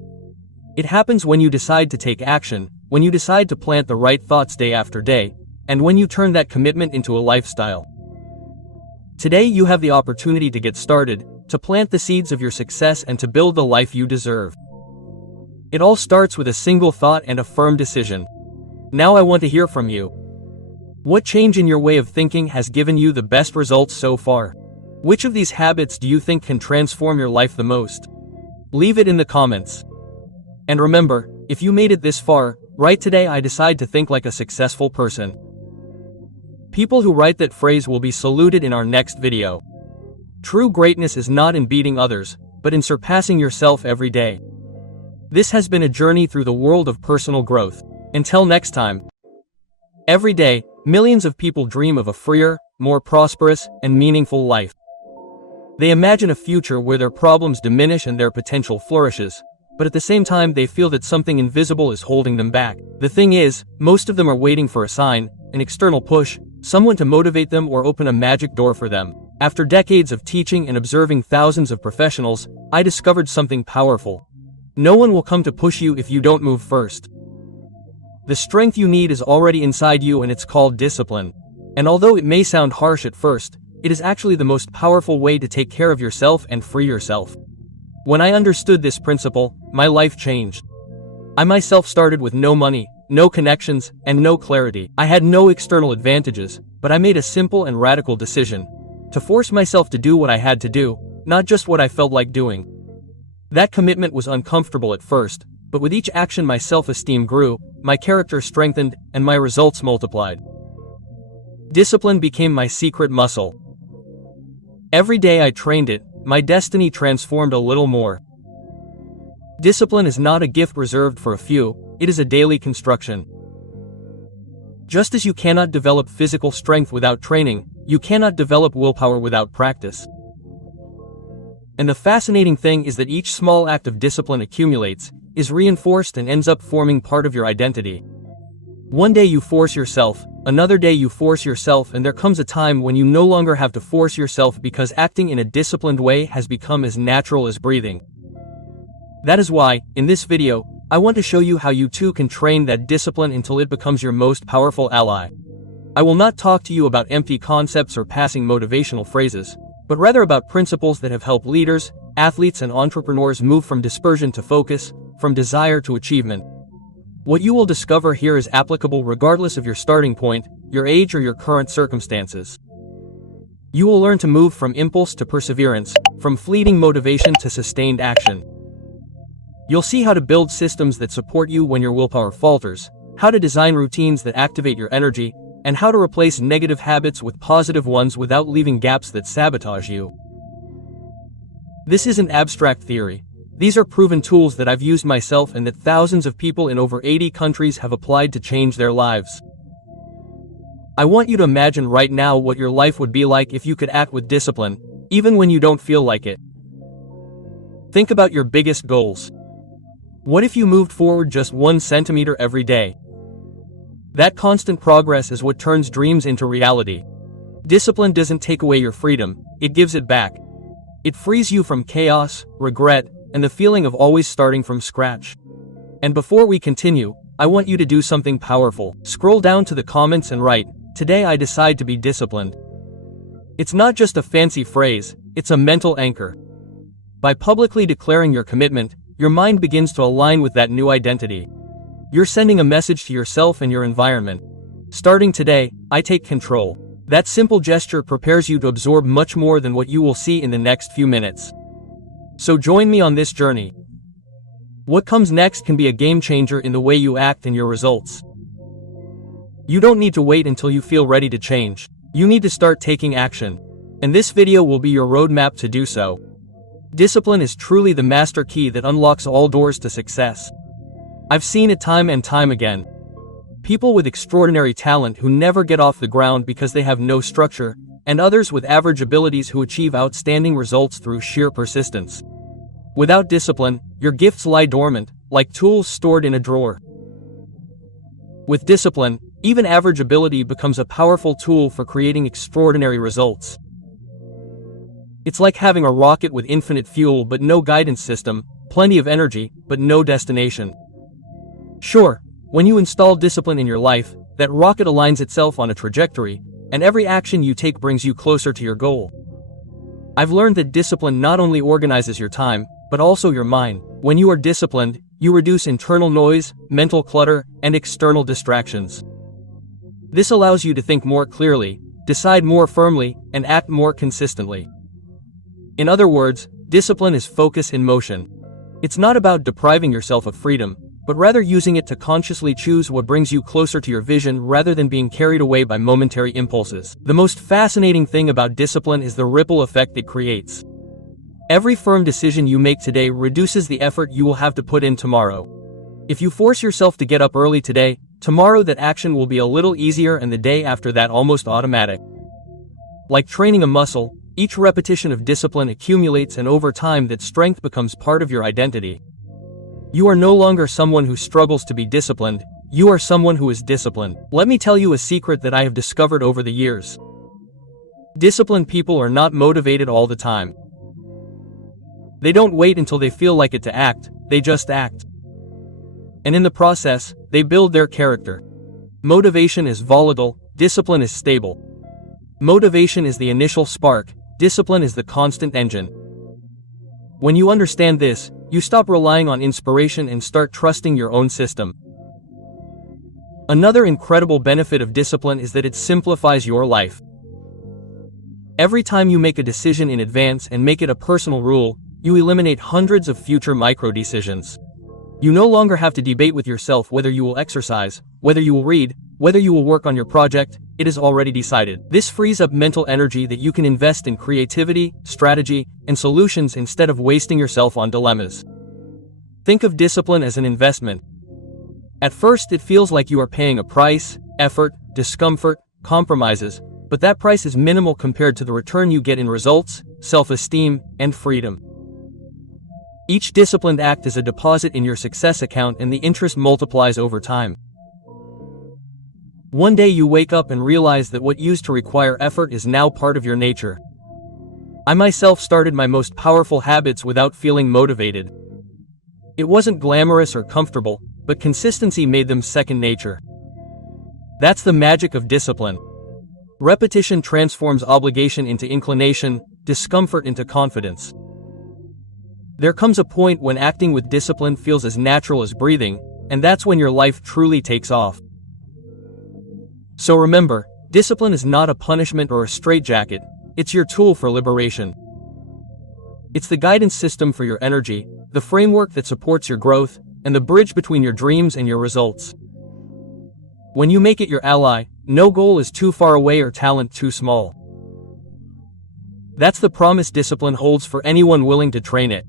It happens when you decide to take action, when you decide to plant the right thoughts day after day, and when you turn that commitment into a lifestyle. Today you have the opportunity to get started, to plant the seeds of your success and to build the life you deserve. It all starts with a single thought and a firm decision. Now I want to hear from you. What change in your way of thinking has given you the best results so far? Which of these habits do you think can transform your life the most? Leave it in the comments. And remember, if you made it this far, write "Today I decide to think like a successful person." People who write that phrase will be saluted in our next video. True greatness is not in beating others, but in surpassing yourself every day. This has been a journey through the world of personal growth. Until next time. Every day, millions of people dream of a freer, more prosperous, and meaningful life. They imagine a future where their problems diminish and their potential flourishes, but at the same time they feel that something invisible is holding them back. The thing is, most of them are waiting for a sign, an external push, someone to motivate them or open a magic door for them. After decades of teaching and observing thousands of professionals, I discovered something powerful. No one will come to push you if you don't move first. The strength you need is already inside you and it's called discipline. And although it may sound harsh at first, it is actually the most powerful way to take care of yourself and free yourself. When I understood this principle, my life changed. I myself started with no money, no connections, and no clarity. I had no external advantages, but I made a simple and radical decision. To force myself to do what I had to do, not just what I felt like doing. That commitment was uncomfortable at first, but with each action my self-esteem grew, my character strengthened, and my results multiplied. Discipline became my secret muscle. Every day I trained it, my destiny transformed a little more. Discipline is not a gift reserved for a few, it is a daily construction. Just as you cannot develop physical strength without training, you cannot develop willpower without practice. And the fascinating thing is that each small act of discipline accumulates, is reinforced and ends up forming part of your identity. One day you force yourself, another day you force yourself, and there comes a time when you no longer have to force yourself because acting in a disciplined way has become as natural as breathing. That is why, in this video, I want to show you how you too can train that discipline until it becomes your most powerful ally. I will not talk to you about empty concepts or passing motivational phrases, but rather about principles that have helped leaders, athletes, and entrepreneurs move from dispersion to focus, from desire to achievement. What you will discover here is applicable regardless of your starting point, your age, or your current circumstances. You will learn to move from impulse to perseverance, from fleeting motivation to sustained action. You'll see how to build systems that support you when your willpower falters, how to design routines that activate your energy, and how to replace negative habits with positive ones without leaving gaps that sabotage you. This isn't abstract theory. These are proven tools that I've used myself and that thousands of people in over 80 countries have applied to change their lives. I want you to imagine right now what your life would be like if you could act with discipline, even when you don't feel like it. Think about your biggest goals. What if you moved forward just 1 centimeter every day? That constant progress is what turns dreams into reality. Discipline doesn't take away your freedom, it gives it back. It frees you from chaos, regret, and the feeling of always starting from scratch. And before we continue, I want you to do something powerful. Scroll down to the comments and write, "Today I decide to be disciplined." It's not just a fancy phrase, it's a mental anchor. By publicly declaring your commitment, your mind begins to align with that new identity. You're sending a message to yourself and your environment. Starting today, I take control. That simple gesture prepares you to absorb much more than what you will see in the next few minutes. So join me on this journey. What comes next can be a game changer in the way you act and your results. You don't need to wait until you feel ready to change. You need to start taking action. And this video will be your roadmap to do so. Discipline is truly the master key that unlocks all doors to success. I've seen it time and time again. People with extraordinary talent who never get off the ground because they have no structure, and others with average abilities who achieve outstanding results through sheer persistence. Without discipline, your gifts lie dormant, like tools stored in a drawer. With discipline, even average ability becomes a powerful tool for creating extraordinary results. It's like having a rocket with infinite fuel but no guidance system, plenty of energy, but no destination. Sure, when you install discipline in your life, that rocket aligns itself on a trajectory, and every action you take brings you closer to your goal. I've learned that discipline not only organizes your time, but also your mind. When you are disciplined, you reduce internal noise, mental clutter, and external distractions. This allows you to think more clearly, decide more firmly, and act more consistently. In other words, discipline is focus in motion. It's not about depriving yourself of freedom, but rather using it to consciously choose what brings you closer to your vision rather than being carried away by momentary impulses. The most fascinating thing about discipline is the ripple effect it creates. Every firm decision you make today reduces the effort you will have to put in tomorrow. If you force yourself to get up early today, tomorrow that action will be a little easier and the day after that almost automatic. Like training a muscle, each repetition of discipline accumulates, and over time that strength becomes part of your identity. You are no longer someone who struggles to be disciplined, you are someone who is disciplined. Let me tell you a secret that I have discovered over the years. Disciplined people are not motivated all the time. They don't wait until they feel like it to act, they just act. And in the process, they build their character. Motivation is volatile, discipline is stable. Motivation is the initial spark, discipline is the constant engine. When you understand this, you stop relying on inspiration and start trusting your own system. Another incredible benefit of discipline is that it simplifies your life. Every time you make a decision in advance and make it a personal rule, you eliminate hundreds of future micro-decisions. You no longer have to debate with yourself whether you will exercise, whether you will read, whether you will work on your project. It is already decided. This frees up mental energy that you can invest in creativity, strategy, and solutions instead of wasting yourself on dilemmas. Think of discipline as an investment. At first it feels like you are paying a price, effort, discomfort, compromises, but that price is minimal compared to the return you get in results, self-esteem, and freedom. Each disciplined act is a deposit in your success account, and the interest multiplies over time. One day you wake up and realize that what used to require effort is now part of your nature. I myself started my most powerful habits without feeling motivated. It wasn't glamorous or comfortable, but consistency made them second nature. That's the magic of discipline. Repetition transforms obligation into inclination, discomfort into confidence. There comes a point when acting with discipline feels as natural as breathing, and that's when your life truly takes off. So remember, discipline is not a punishment or a straitjacket, it's your tool for liberation. It's the guidance system for your energy, the framework that supports your growth, and the bridge between your dreams and your results. When you make it your ally, no goal is too far away or talent too small. That's the promise discipline holds for anyone willing to train it.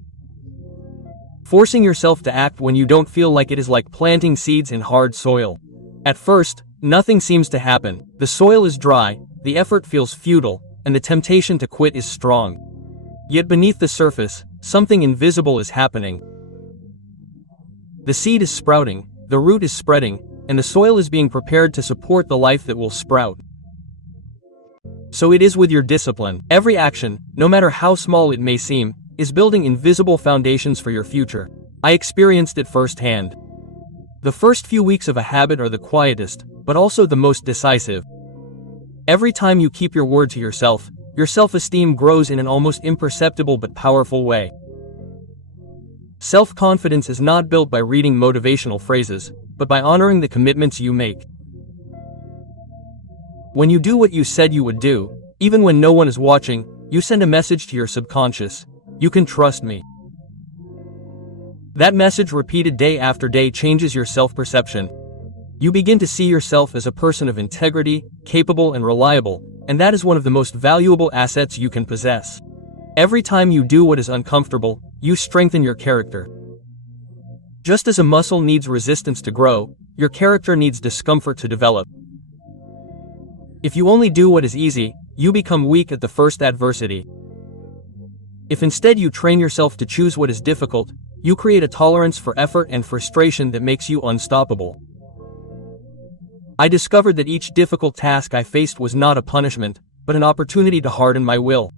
Forcing yourself to act when you don't feel like it is like planting seeds in hard soil. At first, nothing seems to happen. The soil is dry, the effort feels futile, and the temptation to quit is strong. Yet beneath the surface, something invisible is happening. The seed is sprouting, the root is spreading, and the soil is being prepared to support the life that will sprout. So it is with your discipline. Every action, no matter how small it may seem, is building invisible foundations for your future. I experienced it firsthand. The first few weeks of a habit are the quietest, but also the most decisive. Every time you keep your word to yourself, your self-esteem grows in an almost imperceptible but powerful way. Self-confidence is not built by reading motivational phrases, but by honoring the commitments you make. When you do what you said you would do, even when no one is watching, you send a message to your subconscious: you can trust me. That message repeated day after day changes your self-perception. You begin to see yourself as a person of integrity, capable and reliable, and that is one of the most valuable assets you can possess. Every time you do what is uncomfortable, you strengthen your character. Just as a muscle needs resistance to grow, your character needs discomfort to develop. If you only do what is easy, you become weak at the first adversity. If instead you train yourself to choose what is difficult, you create a tolerance for effort and frustration that makes you unstoppable. I discovered that each difficult task I faced was not a punishment, but an opportunity to harden my will.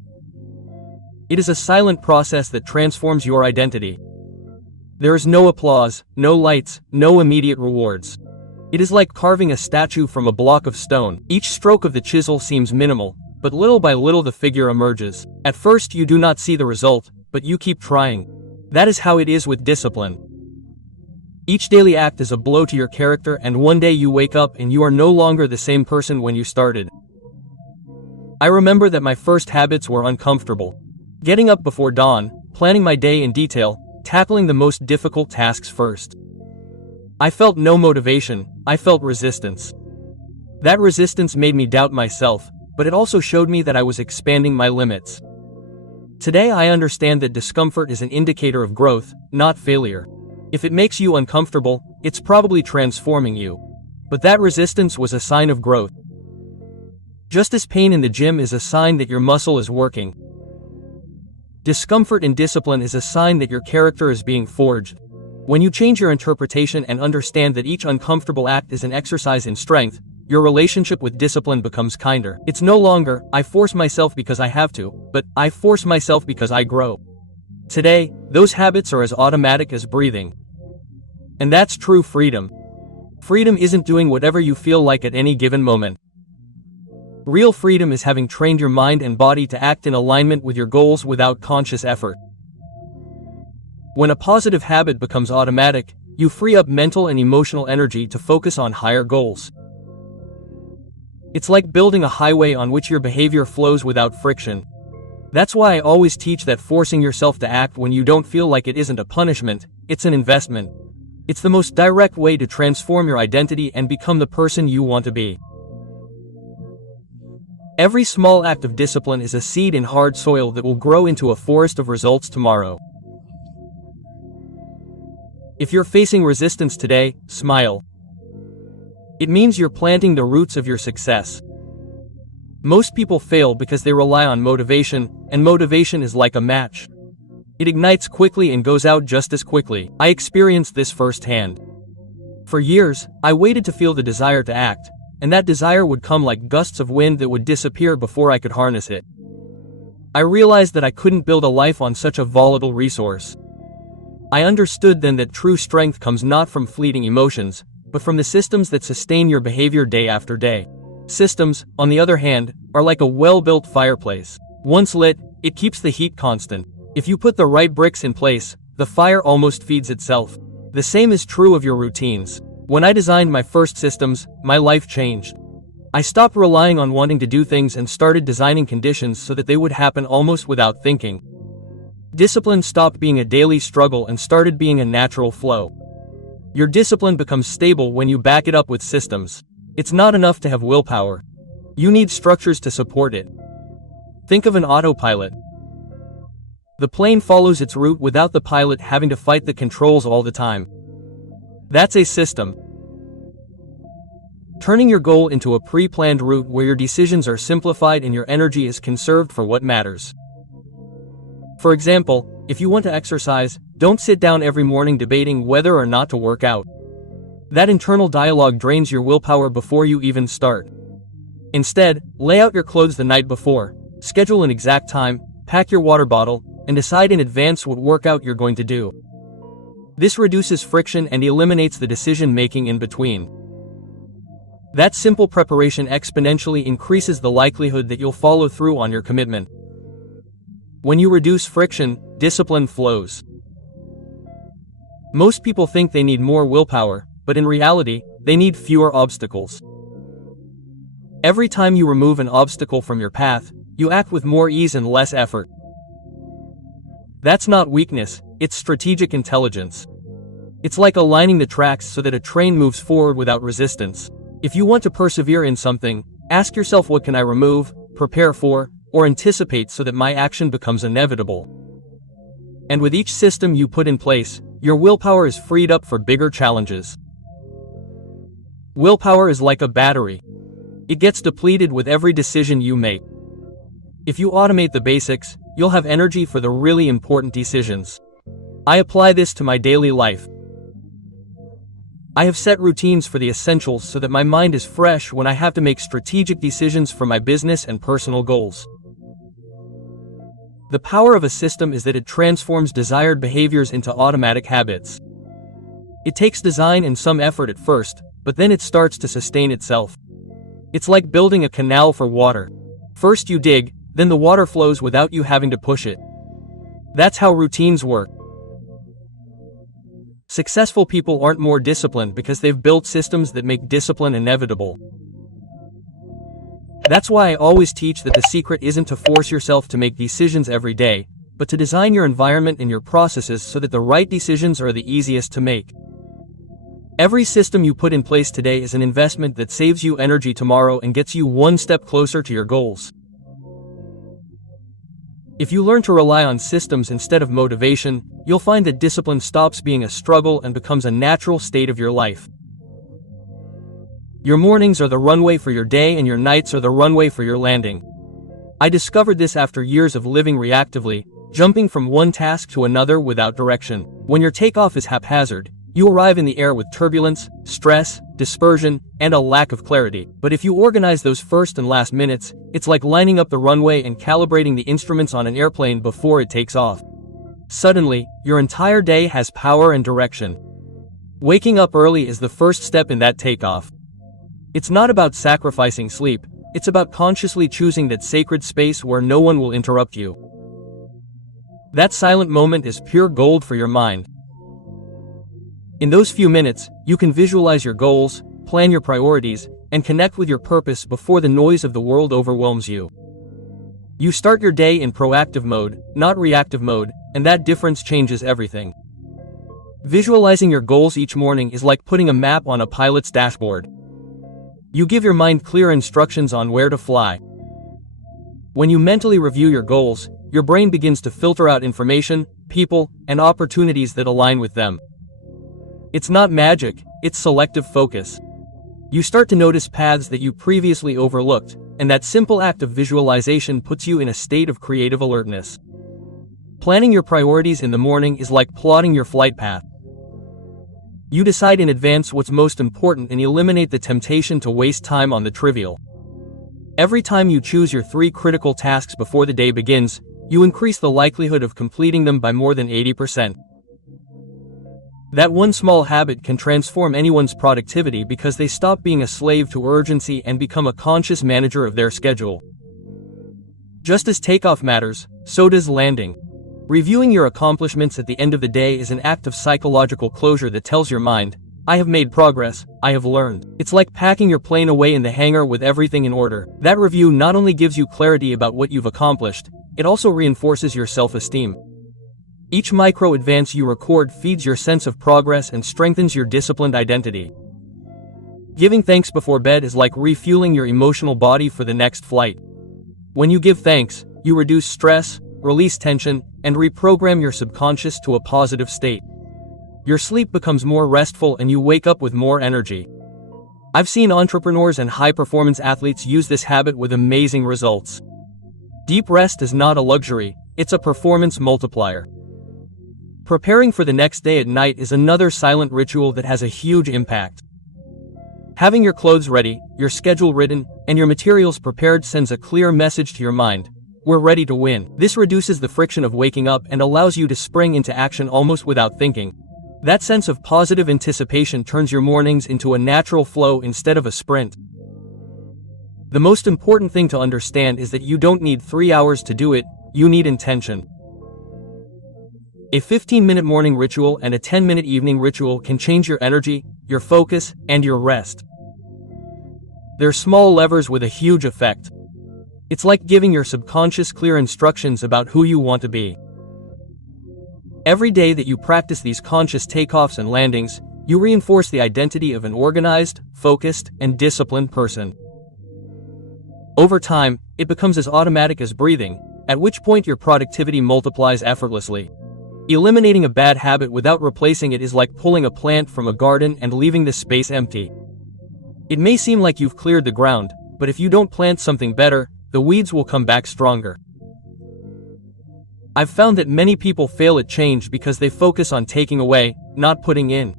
It is a silent process that transforms your identity. There is no applause, no lights, no immediate rewards. It is like carving a statue from a block of stone. Each stroke of the chisel seems minimal, but little by little the figure emerges. At first you do not see the result, but you keep trying. That is how it is with discipline. Each daily act is a blow to your character, and one day you wake up and you are no longer the same person when you started. I remember that my first habits were uncomfortable. Getting up before dawn, planning my day in detail, tackling the most difficult tasks first. I felt no motivation, I felt resistance. That resistance made me doubt myself, but it also showed me that I was expanding my limits. Today I understand that discomfort is an indicator of growth, not failure. If it makes you uncomfortable, it's probably transforming you. But that resistance was a sign of growth. Just as pain in the gym is a sign that your muscle is working, discomfort in discipline is a sign that your character is being forged. When you change your interpretation and understand that each uncomfortable act is an exercise in strength, your relationship with discipline becomes kinder. It's no longer, I force myself because I have to, but I force myself because I grow. Today, those habits are as automatic as breathing. And that's true freedom. Freedom isn't doing whatever you feel like at any given moment. Real freedom is having trained your mind and body to act in alignment with your goals without conscious effort. When a positive habit becomes automatic, you free up mental and emotional energy to focus on higher goals. It's like building a highway on which your behavior flows without friction. That's why I always teach that forcing yourself to act when you don't feel like it isn't a punishment, it's an investment. It's the most direct way to transform your identity and become the person you want to be. Every small act of discipline is a seed in hard soil that will grow into a forest of results tomorrow. If you're facing resistance today, smile. It means you're planting the roots of your success. Most people fail because they rely on motivation, and motivation is like a match. It ignites quickly and goes out just as quickly. I experienced this firsthand. For years, I waited to feel the desire to act, and that desire would come like gusts of wind that would disappear before I could harness it. I realized that I couldn't build a life on such a volatile resource. I understood then that true strength comes not from fleeting emotions, but from the systems that sustain your behavior day after day. Systems, on the other hand, are like a well-built fireplace. Once lit, it keeps the heat constant. If you put the right bricks in place, the fire almost feeds itself. The same is true of your routines. When I designed my first systems, my life changed. I stopped relying on wanting to do things and started designing conditions so that they would happen almost without thinking. Discipline stopped being a daily struggle and started being a natural flow. Your discipline becomes stable when you back it up with systems. It's not enough to have willpower. You need structures to support it. Think of an autopilot. The plane follows its route without the pilot having to fight the controls all the time. That's a system. Turning your goal into a pre-planned route where your decisions are simplified and your energy is conserved for what matters. For example, if you want to exercise, don't sit down every morning debating whether or not to work out. That internal dialogue drains your willpower before you even start. Instead, lay out your clothes the night before, schedule an exact time, pack your water bottle, and decide in advance what workout you're going to do. This reduces friction and eliminates the decision-making in between. That simple preparation exponentially increases the likelihood that you'll follow through on your commitment. When you reduce friction, discipline flows. Most people think they need more willpower, but in reality, they need fewer obstacles. Every time you remove an obstacle from your path, you act with more ease and less effort. That's not weakness, it's strategic intelligence. It's like aligning the tracks so that a train moves forward without resistance. If you want to persevere in something, ask yourself, what can I remove, prepare for, or anticipate so that my action becomes inevitable? And with each system you put in place, your willpower is freed up for bigger challenges. Willpower is like a battery. It gets depleted with every decision you make. If you automate the basics, you'll have energy for the really important decisions. I apply this to my daily life. I have set routines for the essentials so that my mind is fresh when I have to make strategic decisions for my business and personal goals. The power of a system is that it transforms desired behaviors into automatic habits. It takes design and some effort at first, but then it starts to sustain itself. It's like building a canal for water. First you dig, then the water flows without you having to push it. That's how routines work. Successful people aren't more disciplined because they've built systems that make discipline inevitable. That's why I always teach that the secret isn't to force yourself to make decisions every day, but to design your environment and your processes so that the right decisions are the easiest to make. Every system you put in place today is an investment that saves you energy tomorrow and gets you one step closer to your goals. If you learn to rely on systems instead of motivation, you'll find that discipline stops being a struggle and becomes a natural state of your life. Your mornings are the runway for your day and your nights are the runway for your landing. I discovered this after years of living reactively, jumping from one task to another without direction. When your takeoff is haphazard, you arrive in the air with turbulence, stress, dispersion, and a lack of clarity. But if you organize those first and last minutes, it's like lining up the runway and calibrating the instruments on an airplane before it takes off. Suddenly, your entire day has power and direction. Waking up early is the first step in that takeoff. It's not about sacrificing sleep, it's about consciously choosing that sacred space where no one will interrupt you. That silent moment is pure gold for your mind. In those few minutes, you can visualize your goals, plan your priorities, and connect with your purpose before the noise of the world overwhelms you. You start your day in proactive mode, not reactive mode, and that difference changes everything. Visualizing your goals each morning is like putting a map on a pilot's dashboard. You give your mind clear instructions on where to fly. When you mentally review your goals, your brain begins to filter out information, people, and opportunities that align with them. It's not magic, it's selective focus. You start to notice paths that you previously overlooked, and that simple act of visualization puts you in a state of creative alertness. Planning your priorities in the morning is like plotting your flight path. You decide in advance what's most important and eliminate the temptation to waste time on the trivial. Every time you choose your 3 critical tasks before the day begins, you increase the likelihood of completing them by more than 80%. That one small habit can transform anyone's productivity because they stop being a slave to urgency and become a conscious manager of their schedule. Just as takeoff matters, so does landing. Reviewing your accomplishments at the end of the day is an act of psychological closure that tells your mind, I have made progress, I have learned. It's like packing your plane away in the hangar with everything in order. That review not only gives you clarity about what you've accomplished, it also reinforces your self-esteem. Each micro-advance you record feeds your sense of progress and strengthens your disciplined identity. Giving thanks before bed is like refueling your emotional body for the next flight. When you give thanks, you reduce stress, release tension, and reprogram your subconscious to a positive state. Your sleep becomes more restful and you wake up with more energy. I've seen entrepreneurs and high-performance athletes use this habit with amazing results. Deep rest is not a luxury, it's a performance multiplier. Preparing for the next day at night is another silent ritual that has a huge impact. Having your clothes ready, your schedule written, and your materials prepared sends a clear message to your mind. We're ready to win. This reduces the friction of waking up and allows you to spring into action almost without thinking. That sense of positive anticipation turns your mornings into a natural flow instead of a sprint. The most important thing to understand is that you don't need 3 hours to do it, you need intention. A 15-minute morning ritual and a 10-minute evening ritual can change your energy, your focus, and your rest. They're small levers with a huge effect. It's like giving your subconscious clear instructions about who you want to be. Every day that you practice these conscious takeoffs and landings, you reinforce the identity of an organized, focused, and disciplined person. Over time, it becomes as automatic as breathing, at which point your productivity multiplies effortlessly. Eliminating a bad habit without replacing it is like pulling a plant from a garden and leaving the space empty. It may seem like you've cleared the ground, but if you don't plant something better, the weeds will come back stronger. I've found that many people fail at change because they focus on taking away, not putting in.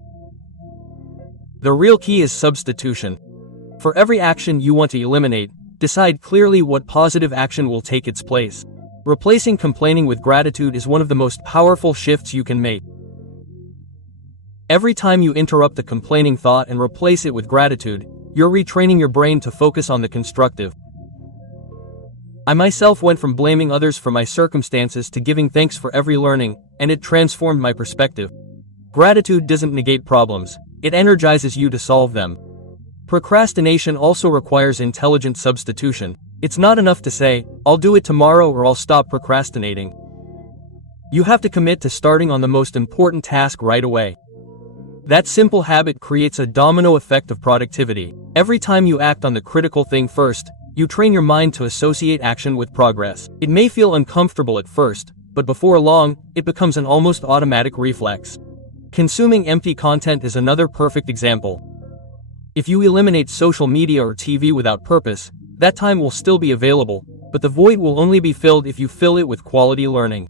The real key is substitution. For every action you want to eliminate, decide clearly what positive action will take its place. Replacing complaining with gratitude is one of the most powerful shifts you can make. Every time you interrupt the complaining thought and replace it with gratitude, you're retraining your brain to focus on the constructive. I myself went from blaming others for my circumstances to giving thanks for every learning, and it transformed my perspective. Gratitude doesn't negate problems, it energizes you to solve them. Procrastination also requires intelligent substitution. It's not enough to say, "I'll do it tomorrow" or "I'll stop procrastinating." You have to commit to starting on the most important task right away. That simple habit creates a domino effect of productivity. Every time you act on the critical thing first, you train your mind to associate action with progress. It may feel uncomfortable at first, but before long, it becomes an almost automatic reflex. Consuming empty content is another perfect example. If you eliminate social media or TV without purpose, that time will still be available, but the void will only be filled if you fill it with quality learning.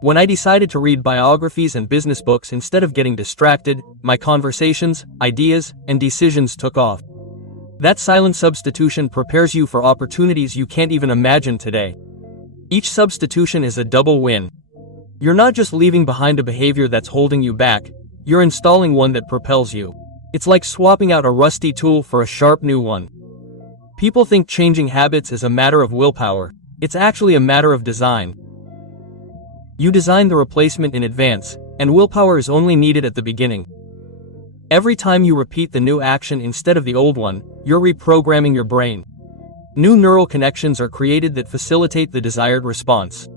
When I decided to read biographies and business books instead of getting distracted, my conversations, ideas, and decisions took off. That silent substitution prepares you for opportunities you can't even imagine today. Each substitution is a double win. You're not just leaving behind a behavior that's holding you back, you're installing one that propels you. It's like swapping out a rusty tool for a sharp new one. People think changing habits is a matter of willpower. It's actually a matter of design. You design the replacement in advance, and willpower is only needed at the beginning. Every time you repeat the new action instead of the old one, you're reprogramming your brain. New neural connections are created that facilitate the desired response.